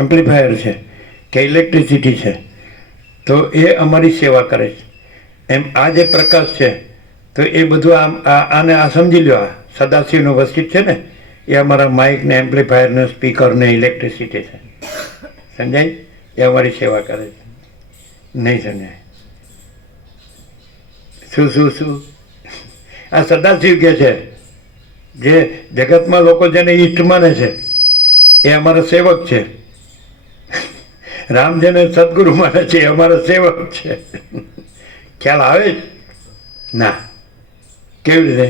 એમ્પ્લીફાયર છે કે ઇલેક્ટ્રિસિટી છે, તો એ અમારી સેવા કરે છે. એમ આ જે પ્રકાશ છે તો એ બધું આને આ સમજી લો, આ સદાશિવનો વસિષ્ઠ છે ને એ અમારા માઇક ને એમ્પ્લીફાયર ને સ્પીકર ને ઇલેક્ટ્રિસિટી છે. સમજાય? એ અમારી સેવા કરે છે. નહીં સમજાય? શું આ સદાશિવ કે છે, જે જગતમાં લોકો જેને ઈષ્ટ માને છે એ અમારા સેવક છે. રામ જેને સદગુરુ માને છે એ અમારા સેવક છે. ખ્યાલ આવે જ ના? કેવી રીતે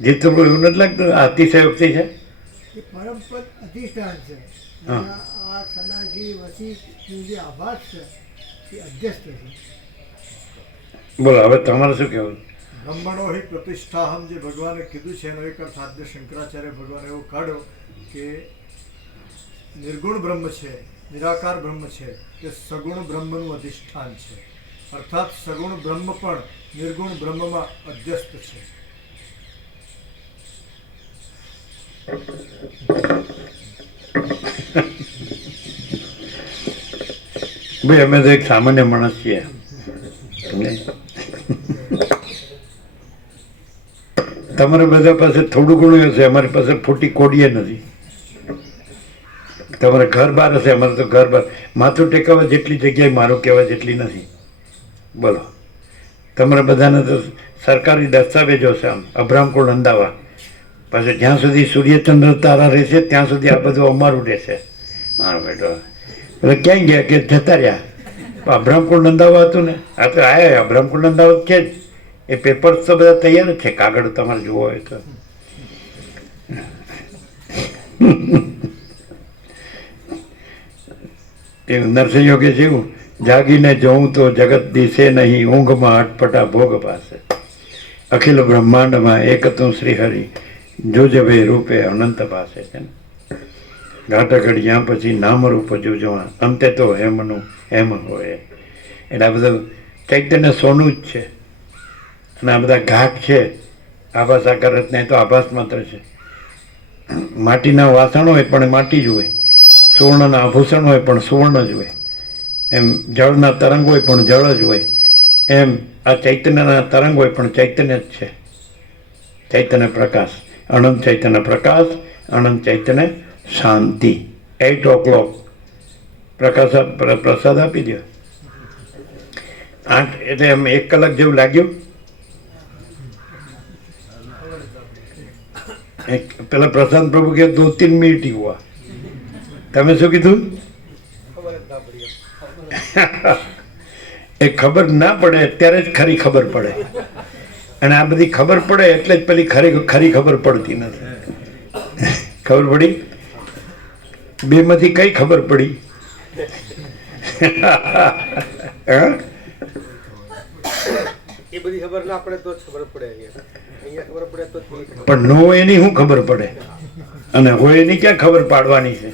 જીતુભાઈ? એવું નથી લાગતું અતિશયોક્તિ છે? પરમપદ અધિષ્ઠાન છે. હા. આ સદાજી વસિષ્ઠનું જે આભાસ છે એ અધ્યસ્ત છે. બોલો, હવે તમારે શું કહેવું? બ્રહ્મણો હિ પ્રતિષ્ઠાહમ, જે ભગવાને કીધું છે એનો એક અર્થ આદ્ય શંકરાચાર્ય ભગવાન એવો કાઢ્યો કે નિર્ગુણ બ્રહ્મ છે, નિરાકાર બ્રહ્મ છે, તે સગુણ બ્રહ્મનું અધિષ્ઠાન છે. અર્થાત સગુણ બ્રહ્મ પણ નિર્ગુણ બ્રહ્મમાં અધ્યસ્ત છે. ભાઈ અમે તો એક સામાન્ય માણસ છીએ. તમારે બધા પાસે થોડું ઘણું હશે, અમારી પાસે ફૂટી કોડીએ નથી. તમારે ઘર બહાર હશે, અમારે તો ઘર બહાર. માથું ટેકાવા જેટલી જગ્યાએ મારું કહેવા જેટલી નથી. બોલો, તમારે બધાને તો સરકારી દસ્તાવેજો છે, આમ અબ્રામકુળ અંદાવા પાછું. જ્યાં સુધી સૂર્યચંદ્ર તારા રહેશે ત્યાં સુધી આ બધું અમારું રહેશે. મારો બેટો એટલે ક્યાંય ગયા કે જતા રહ્યા. અબ્રામકુળ નંદાવા હતું ને, આ તો આયા અબ્રામકુળ નંદાવા છે જ. એ પેપર્સ તો બધા તૈયાર જ છે, કાગળ તમારે જોવો હોય તો. એ નરસિંહ યોગે જેવું જાગીને જોઉં તો જગત દિશે નહીં, ઊંઘમાં અટપટા ભોગ પાસે. અખિલ બ્રહ્માંડમાં એક તું શ્રી હરિ, જોજવે રૂપે અનંત પાસે છે ને. ઘાટઘડિયા પછી નામ રૂપ જોજવા, અંતે તો હેમનું હેમ હોય. એટલે આ બધું ચૈતન્ય સોનું જ છે. અને આ બધા ઘાટ છે આભાસ આકાર રચના, એ તો આભાસ માત્ર છે. માટીના વાસણ હોય પણ માટી જ હોય, સુવર્ણના આભૂષણ હોય પણ સુવર્ણ જ હોય, એમ જળના તરંગ હોય પણ જળ જ હોય, એમ આ ચૈતન્યના તરંગ હોય પણ ચૈતન્ય જ છે. ચૈતન્ય પ્રકાશ, અનંત ચૈતન્ય પ્રકાશ, અનંત ચૈતન્ય શાંતિ. 8 o'clock પ્રસાદ આપી દો. 8 એટલે એમ 1 કલાક જેવું લાગ્યું. પેલા પ્રશાંત પ્રભુ કે 2-3 મિનિટ ही हुआ. તમે શું કીધું? એ ખબર ના પડે ત્યારે જ ખરી ખબર પડે, અને આ બધી ખબર પડે એટલે જ પેલી ખરી ખબર પડતી નથી. ખબર પડી? બેમાંથી કઈ ખબર પડી? એ બધી ખબર ના પડે તો જ ખબર પડે. અહીંયા ખબર પડે તો જ ખબર. પણ ન હોય એની શું ખબર પડે, અને હોય એની ક્યાં ખબર પાડવાની છે?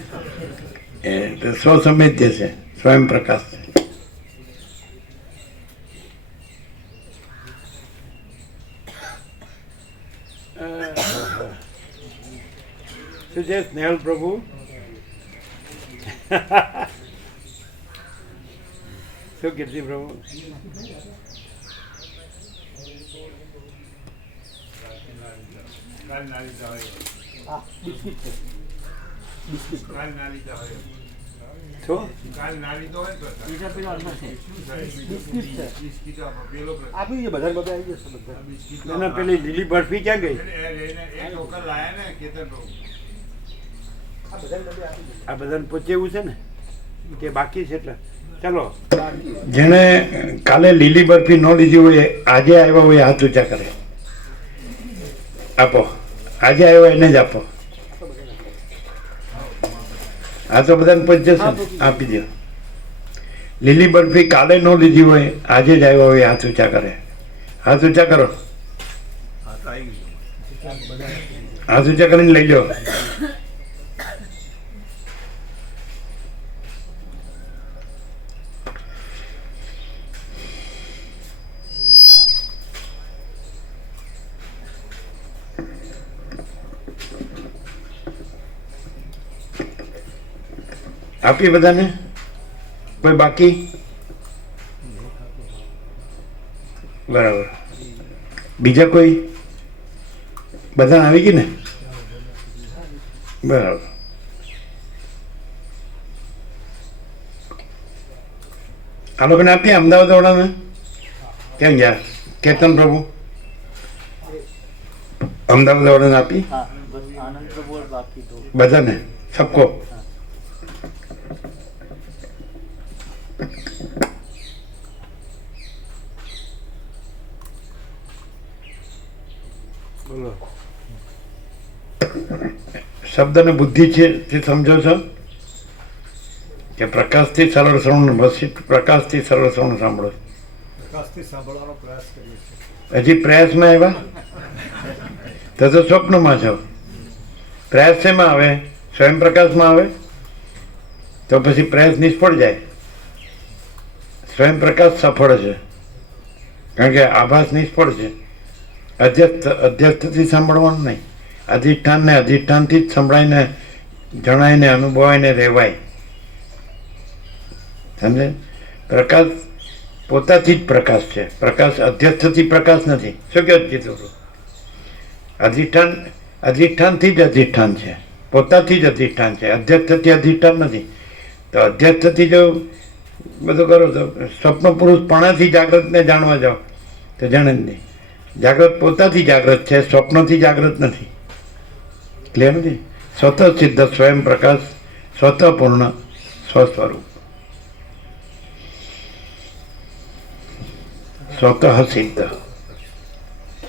એ સ્વસંવેદ્ય છે, સ્વયં પ્રકાશ છે. શું છે સ્નેહલ પ્રભુ? શું કીર્તિ પ્રભુ? પેલી લીલી બરફી ક્યાં ગઈ? આ બધાને પૂછેવું છે ને કે બાકી છે? એટલે ચાલો, જેને કાલે લીલી બરફી ન લીધી હોય, આજે આવ્યા હોય હાથ ઊંચા કરે. આપો, આજે આવ્યો એને જ આપો. આ તો બધાને પૂછશે, આપી દો. લીલી બરફી કાલે ન લીધી હોય, આજે જ આવ્યા હોય હાથ ઊંચા કરે. હાથ ઊંચા કરો, હાથ ઊંચા કરીને લઈ લો. આપી બધાને? કોઈ બાકી? બરાબર. બીજા કોઈ? બધા આવી ગઈ ને? બરાબર. આ લોકોને આપીએ અમદાવાદ વાળાને? ક્યાં ગયા? કેતન પ્રભુ અમદાવાદ વાળાને આપી? हाँ बस आनंद प्रभु और बाकी तो બધાને? સબકો? બોલો. શબ્દ અને બુદ્ધિ છે તે સમજો છો કે પ્રકાશથી સરળ શ્રવણ, વસિષ્ઠ પ્રકાશથી સરળ શ્રવણ સાંભળો. પ્રકાશથી સાંભળવાનો પ્રયાસ કરીએ છીએ. હજી પ્રયાસમાં આવ્યા તો સ્વપ્નમાં છો. પ્રયાસ શેમાં આવે? સ્વયં પ્રકાશમાં આવે તો પછી પ્રયાસ નિષ્ફળ જાય. સ્વયં પ્રકાશ સફળ છે, કારણ કે આભાસ નિષ્ફળ છે. અધ્યસ્થથી સાંભળવાનું નહીં, અધિષ્ઠાનને અધિષ્ઠાનથી જ સંભળાઈને, જણાઈને, અનુભવાઈને રહેવાય. સમજે? પ્રકાશ પોતાથી જ પ્રકાશ છે. પ્રકાશ અધ્યસ્થથી પ્રકાશ નથી. શું કહે કીધું? અધિષ્ઠાનથી જ અધિષ્ઠાન છે, પોતાથી જ અધિષ્ઠાન છે. અધ્યસ્થથી અધિષ્ઠાન નથી. તો અધ્યસ્થથી જો બધું કરો તો સ્વપ્ન પુરુષ પણાથી જાગૃતને જાણવા જાઓ તો જાણે જ નહીં. જાગૃત પોતાથી જાગૃત છે, સ્વપ્નથી જાગૃત નથી. ક્લિયર નથી? સ્વતઃ સિદ્ધ સ્વયં પ્રકાશ, સ્વતઃ પૂર્ણ સ્વસ્વરૂપ, સ્વતઃ સિદ્ધ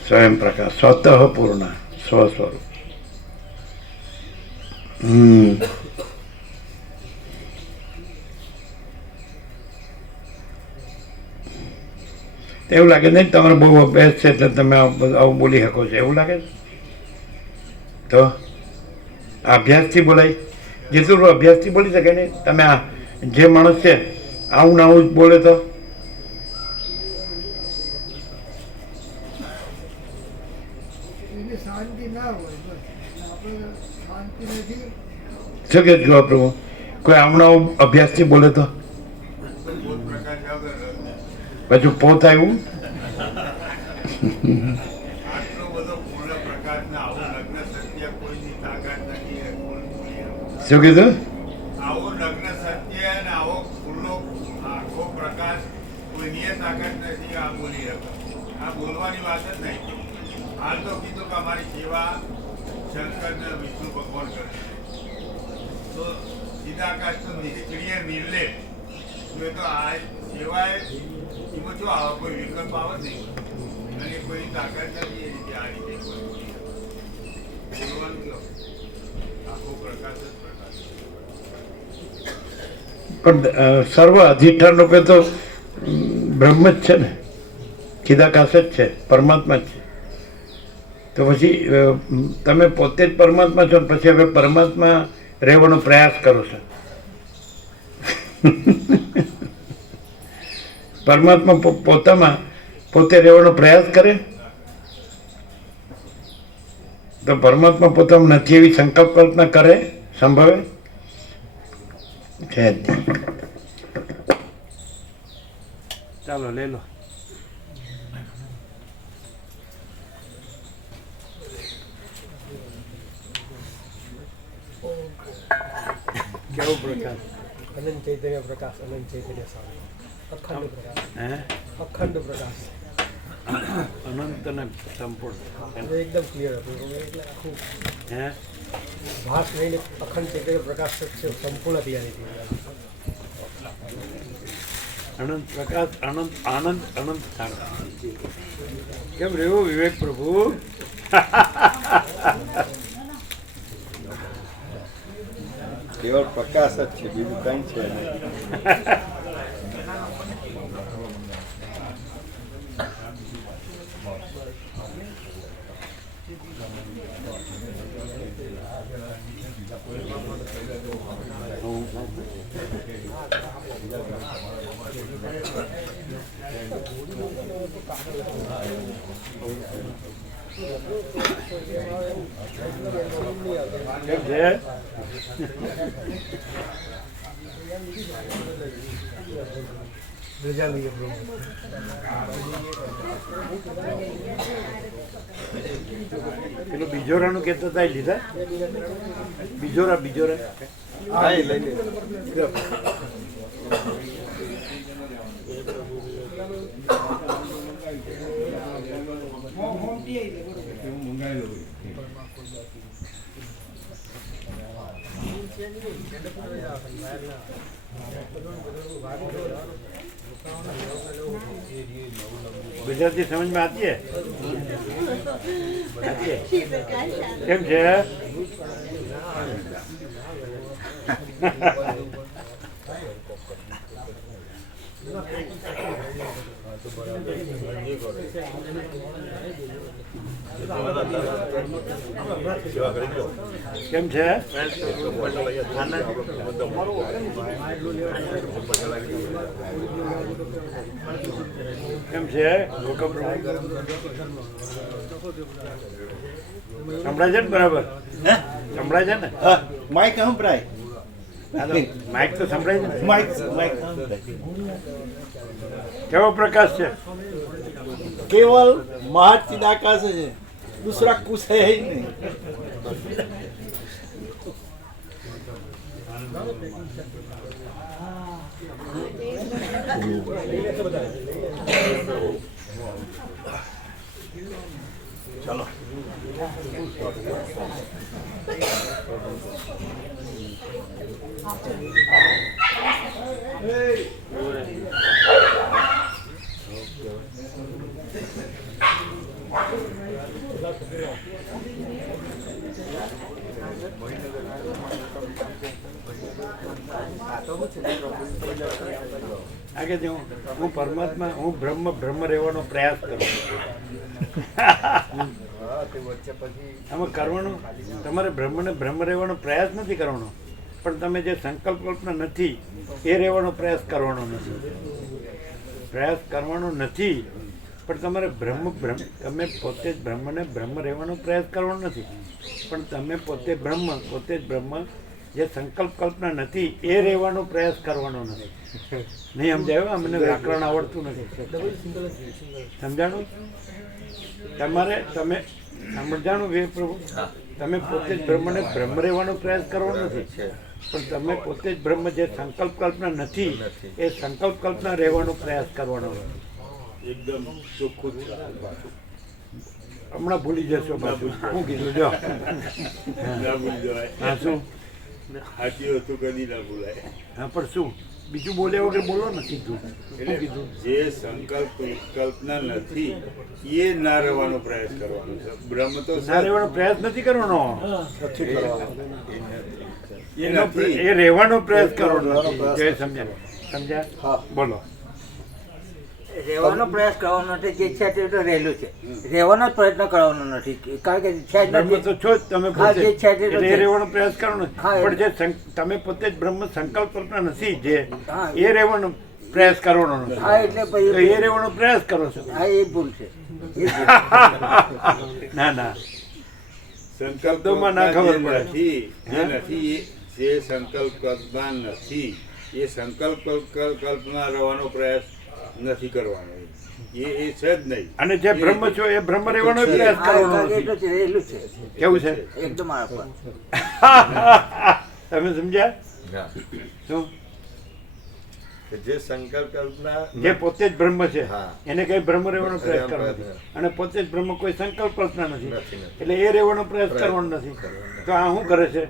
સ્વયં પ્રકાશ, સ્વતઃ પૂર્ણ સ્વસ્વરૂપ. એવું લાગે નહીં તમારો બહુ અભ્યાસ છે એટલે તમે આવું બોલી શકો છો, એવું લાગે છે? તો અભ્યાસથી બોલાય, જેટલું અભ્યાસથી બોલી શકે ને. તમે આ જે માણસ છે આવું ને આવું જ બોલે તો એની શાંતિ ના હોય, બસ આપણે શાંતિ નથી. શું કે જો પ્રભુ કોઈ આવું ને આવું અભ્યાસથી બોલે તો પછી પોત આવ્યું આટલો બધો પૂર્ણ પ્રકાશના આવું લગ્ન સત્ય કોઈની તાકાત નથી એ બોલી. શું કીધું? આવો લગ્ન સત્ય અને આવો ખુલ્લો આખો પ્રકાશ કોઈની તાકાત નથી આ બોલી રહ્યો. આ બોલવાની વાત જ નહીં. હાલ તો કીધું કે અમારી સેવા શંકર ને વિષ્ણુ ભગવાન કરે તો સીધાકાશ તો નિષ્ક્રિય નિર્લેપ. એ તો આ સેવાએ એમાં જો આવા કોઈ વિકલ્પ આવે નહીં અને કોઈ તાકાત નથી એ રીતે આ રીતે બોલવાનું લો. આખો પ્રકાશ જ પ્રકાશ. પણ સર્વ અધિષ્ઠાન રૂપે તો બ્રહ્મ જ છે ને, ચિદાકાશ જ છે, પરમાત્મા જ છે. તો પછી તમે પોતે જ પરમાત્મા છો, પછી હવે પરમાત્મા રહેવાનો પ્રયાસ કરો છો. પરમાત્મા પોતામાં પોતે રહેવાનો પ્રયાસ કરે તો પરમાત્મા પોતામાં નથી એવી સંકલ્પ કલ્પના કરે, સંભવે છે જ નહીં. ચાલો લઈ લો. કેવો પ્રકાશ? અનંત ચૈતન્ય પ્રકાશ, અનંત ચૈતન્ય સ્વામી, અખંડ પ્રકાશ, હે? અખંડ પ્રકાશ. અનંત અને સંપૂર્ણ. એટલે એકદમ ક્લિયર હતું એટલે આખું હે? ભાસ લઈને અખંડ ચૈતન્ય પ્રકાશ છે, સંપૂર્ણ તૈયારી થઈ. અનંત પ્રકાશ, અનંત આનંદ, અનંત શાંતિ. કેમ રહ્યો વિવેક પ્રભુ? કેવળ પ્રકાશ જ છે, બીજું કંઈ છે નહીં. કેમ છે? રજા લઈએ પ્રભુ. પેલું બીજોરાનું કહેતા હતા એ લીધા? બીજોરા બીજોરા હા એ લઈને ગુજરાતી સમજમાં આતી હે? આતી હે? કેમ છે? કેમ છે? કેમ છે? સંભળાય છે ને બરાબર? સંભળાય છે ને? માઇક સંભળાય. માઇક તો સંભળાય છે ને? માઇક સંભળાય. કેવો પ્રકાશ છે? केवल महाचिदाकाश है, दूसरा कुछ है ही नहीं. चलो આ કે હું પરમાત્મા, હું બ્રહ્મ રહેવાનો પ્રયાસ કરું. આમાં કરવાનું તમારે બ્રહ્મ રહેવાનો પ્રયાસ નથી કરવાનો, પણ તમે જે સંકલ્પ કલ્પના નથી એ રહેવાનો પ્રયાસ કરવાનો નથી. પ્રયાસ કરવાનો નથી, પણ તમારે તમે પોતે જ બ્રહ્મ રહેવાનો પ્રયાસ કરવાનો નથી, પણ તમે પોતે જ બ્રહ્મ જે સંકલ્પ કલ્પના નથી એ રહેવાનો પ્રયાસ કરવાનો નથી. નહીં સમજાયું? અમને વ્યાકરણ આવડતું નથી. સમજાણું? તમે સમજાણું વે પ્રભુ? તમે પોતે જ બ્રહ્મ રહેવાનો પ્રયાસ કરવાનો નથી, પણ તમે પોતે જ બ્રહ્મ જે સંકલ્પ કલ્પના નથી એ સંકલ્પ કલ્પના રહેવાનો પ્રયાસ કરવાનો નથી. એકદમ ચોખ્ખું જ હમણાં ભૂલી જશો પાછું. શું કીધું જો? ના ભૂલી જવાય. હા, શું? સાચી વસ્તુ કદી ના ભૂલાય. હા, પણ શું બીજું બોલ્યા વગર બોલો ને સીધું. શું કીધું? જે સંકલ્પ કલ્પના નથી એ ના રહેવાનો પ્રયાસ કરવાનો છે. બ્રહ્મ તો ના રહેવાનો પ્રયાસ નથી કરવાનો, નથી કરવાનો. એ એ રહેવાનો પ્રયાસ કરવાનો નથી. જે સમજ્યા? હા. બોલો. રહેવાનો પ્રયાસ કરવાનો નથી, જે છે તે તો રહેલું છે. રહેવાનો જ પ્રયત્ન કરવાનો નથી, કારણ કે છે જ બ્રહ્મ નથી. તો છો જ તમે હા, પોતે જે છે તે તો એટલે એ છે. રહેવાનો પ્રયાસ કરવાનો નથી. હા, પણ જે તમે પોતે જ બ્રહ્મ સંકલ્પ કલ્પના નથી જે હા. એ રહેવાનો પ્રયાસ કરવાનો નથી. હા, એટલે તો પછી એ રહેવાનો પ્રયાસ કરો છો. હા, એ ભૂલ છે. એ ભૂલ. ના સંકલ્પ શબ્દોમાં ના ખબર પડે. નથી જે હા? નથી જે સંકલ્પ કલ્પના નથી એ સંકલ્પ કલ્પના રહેવાનો પ્રયાસ નથી કરવાનો. એ છે જ નહીં. અને જે બ્રહ્મ છો એ બ્રહ્મ રહેવાનો પ્રયાસ હા, કરવાનો કારણ કે નથી. એ તો રહેલું છે કેવું છે? એકદમ આ પર. તમે સમજ્યા? શું? જે સંકલ્પ કલ્પના જે પોતે જ બ્રહ્મ છે હા. એને કઈ બ્રહ્મ રહેવાનો પ્રયાસ કરવાનો નથી, અને પોતે જ બ્રહ્મ કોઈ સંકલ્પ કલ્પના નથી, એટલે એ રહેવાનો પ્રયાસ કરવાનો નથી. તો આ શું કરે છે?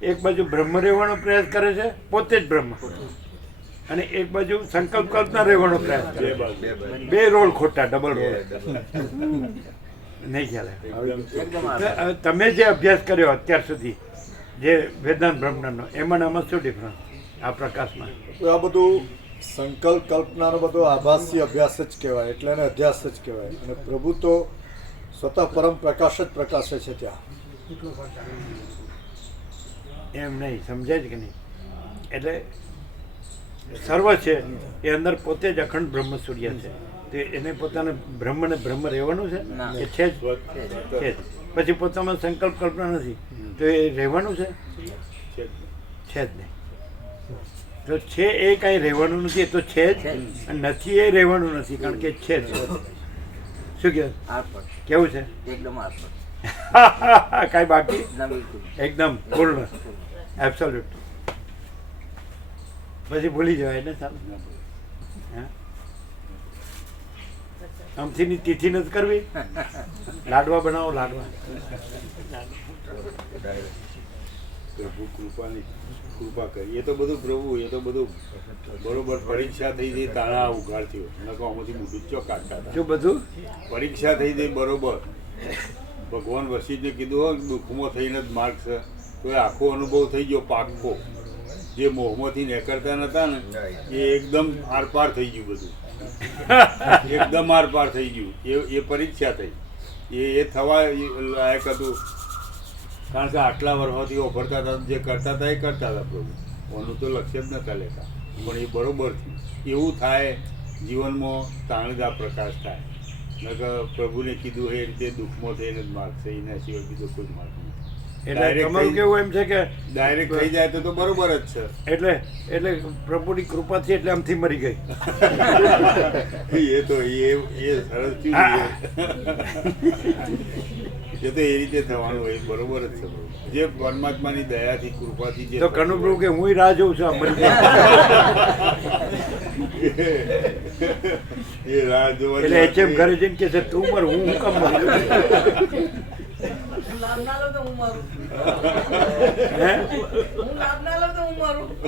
એક બાજુ બ્રહ્મ રહેવાનો પ્રયાસ કરે છે, પોતે જ બ્રહ્મ, અને એક બાજુ સંકલ્પ કલ્પના રહેવાનો પ્રયાસ કરે છે. બે રોલ ખોટા, ડબલ રોલ. નહીં ખ્યાલ આવે? એકદમ આ તો હવે તમે જે અભ્યાસ કર્યો અત્યાર સુધી જે વેદાંત બ્રહ્મનો, એમાં ને આમાં શું ડિફરન્સ આ પ્રકાશમાં? તો આ બધું સંકલ્પ કલ્પનાનો બધો આભાસી અભ્યાસ જ કહેવાય, એટલે એને અધ્યાસ જ કહેવાય. અને પ્રભુ તો સ્વતઃ પરમ પ્રકાશ જ પ્રકાશે છે ત્યાં. એમ નહીં, સમજાય છે કે નહીં? એટલે સર્વ છે એ અંદર પોતે જ અખંડ બ્રહ્મ સૂર્ય છે, તો એને પોતાને બ્રહ્મ રહેવાનું છે ના. એ છે જ છે જ. પછી પોતામાં સંકલ્પ કલ્પના નથી તો એ રહેવાનું છે જ નહીં. તો છે એ કાંઈ રહેવાનું નથી, એ તો છે જ, અને નથી એ રહેવાનું નથી, કારણ કે છે જ. શું કહે? આ પર. કેવું છે? એકદમ આ પર. કાંઈ બાકી? ના, બિલકુલ. એકદમ પૂર્ણ, એબ્સોલ્યુટ. પછી ભૂલી જવાય ને સારું. હા? અમથીની તિથિ નથી કરવી, લાડવા બનાવો, લાડવા. પ્રભુ કૃપા કરી. એ તો બધું પ્રભુ, એ તો બધું બરોબર. પરીક્ષા થઈ ગઈ તાણા ઉઘાડ થયો. નકો આમાંથી મોટું ચો કાઢતા હતા. શું બધું? પરીક્ષા થઈ ગઈ બરોબર. ભગવાન વસીને કીધું હોય દુઃખમાં થઈને જ માર્ગ છે, તો એ આખો અનુભવ થઈ ગયો પાક્કો. જે મોહમાંથી નીકળતા નતા ને એ એકદમ આરપાર થઈ ગયું બધું. એકદમ આરપાર થઈ ગયું. એ પરીક્ષા થઈ. એ થવા લાયક હતું, કારણ કે આટલા વર્ષોથી ઓફરતા હતા, જે કરતા હતા એ કરતા હતા પ્રભુ. ઓનું તો લક્ષ્ય જ નતા લેતા, પણ એ બરોબર થયું. એવું થાય જીવનમાં તાણ જ આ પ્રકાશ થાય. નકર પ્રભુને કીધું એ રીતે દુઃખમાં થઈને જ માર્ગ છે, એના સિવાય બીજો કોઈ માર્ગ નથી. એટલે તમારું કેવું એમ છે કે ડાયરેક્ટ થઈ જાય તો બરોબર જ છે. એટલે પ્રભુની કૃપાથી એટલે આમથી મરી ગઈ. એ તો એ સરસ થયું. એ તો એ રીતે થવાનું હોય, બરોબર જ છે. જે પરમાત્માની દયાથી કૃપાથી જે તો કનુપ્રભુ કે હું રાહ જોઉં છું આ મરી જાય. એ રાહ જોવાની એટલે એચએમ ઘરે જઈને કે છે તું મર, હું કામ મરું? હે?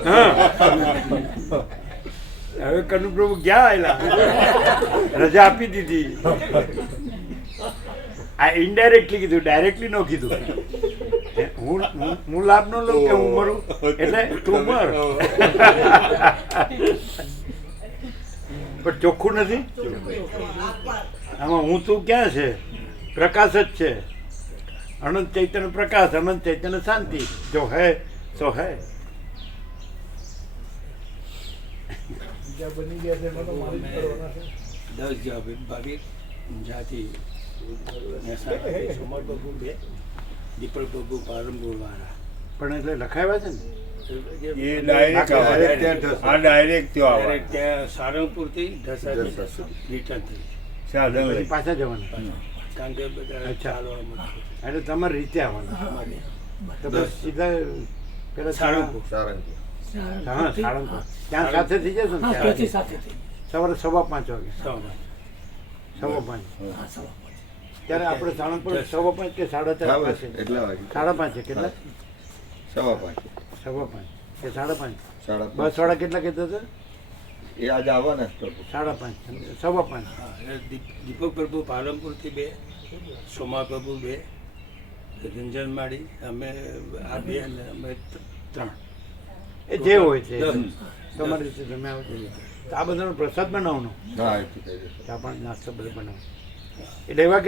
હા. હવે કનુપ્રભુ ક્યાં આવેલા? રજા આપી દીધી. આ ઇનડાયરેક્ટલી કીધું, ડાયરેક્ટલી ન કીધું. હું લાભ ન લઉં કે હું મરું, એટલે તું મર. પણ ચોખ્ખું નથી. આમાં હું તું ક્યાં છે? પ્રકાશ જ છે. અનંત ચૈતન્ય પ્રકાશ, અનંત ચૈતન્ય શાંતિ. જો હૈ તો હૈ. બીજા બની ગયા છે એમાં તો મારે જ કરવાના છે. 10 ભાભી જાતિ સોમર બાબુ 2 દીપક બાબુ પાલનપુર વાળા. પણ એટલે લખાવ્યા છે ને. એ ડાયરેક્ટ આ ડાયરેક્ટ ત્યાં આવે Direct ત્યાં સારંગપુરથી ઢસાથી રિટર્ન થઈ. સાધન પછી લઈ. પાછા જવાના. કારણ કે બધા અચ્છા. ચાલવામાં એટલે તમારી રીતે આવવાના. તો બસ સીધા પેલા સારંગપુર. હા, સાળંગપુર. ત્યાં સાથે થઈ જશો ને ત્યારે? સવારે 5:15 વાગે. 5:15. ત્યારે આપણે સાળંગપુર 5:15 કે 4:30 પાસે? 5:30 કેટલા? 5:15 કે 5:30? બસ વાળા કેટલા કહેતા હતા? 5:30. 5:15. હા, એટલે દીપક પ્રભુ પાલનપુરથી 2, સોમા પ્રભુ 2, રંજનમાળી અમે આ 2 અને અમે 3. એ જે હોય છે 10. તમારી રીતે તમે આવો છો. તો આ બધાનો પ્રસાદ બનાવવાનો, ચા પાણી નાસ્તો બધો બનાવો. એટલે એવા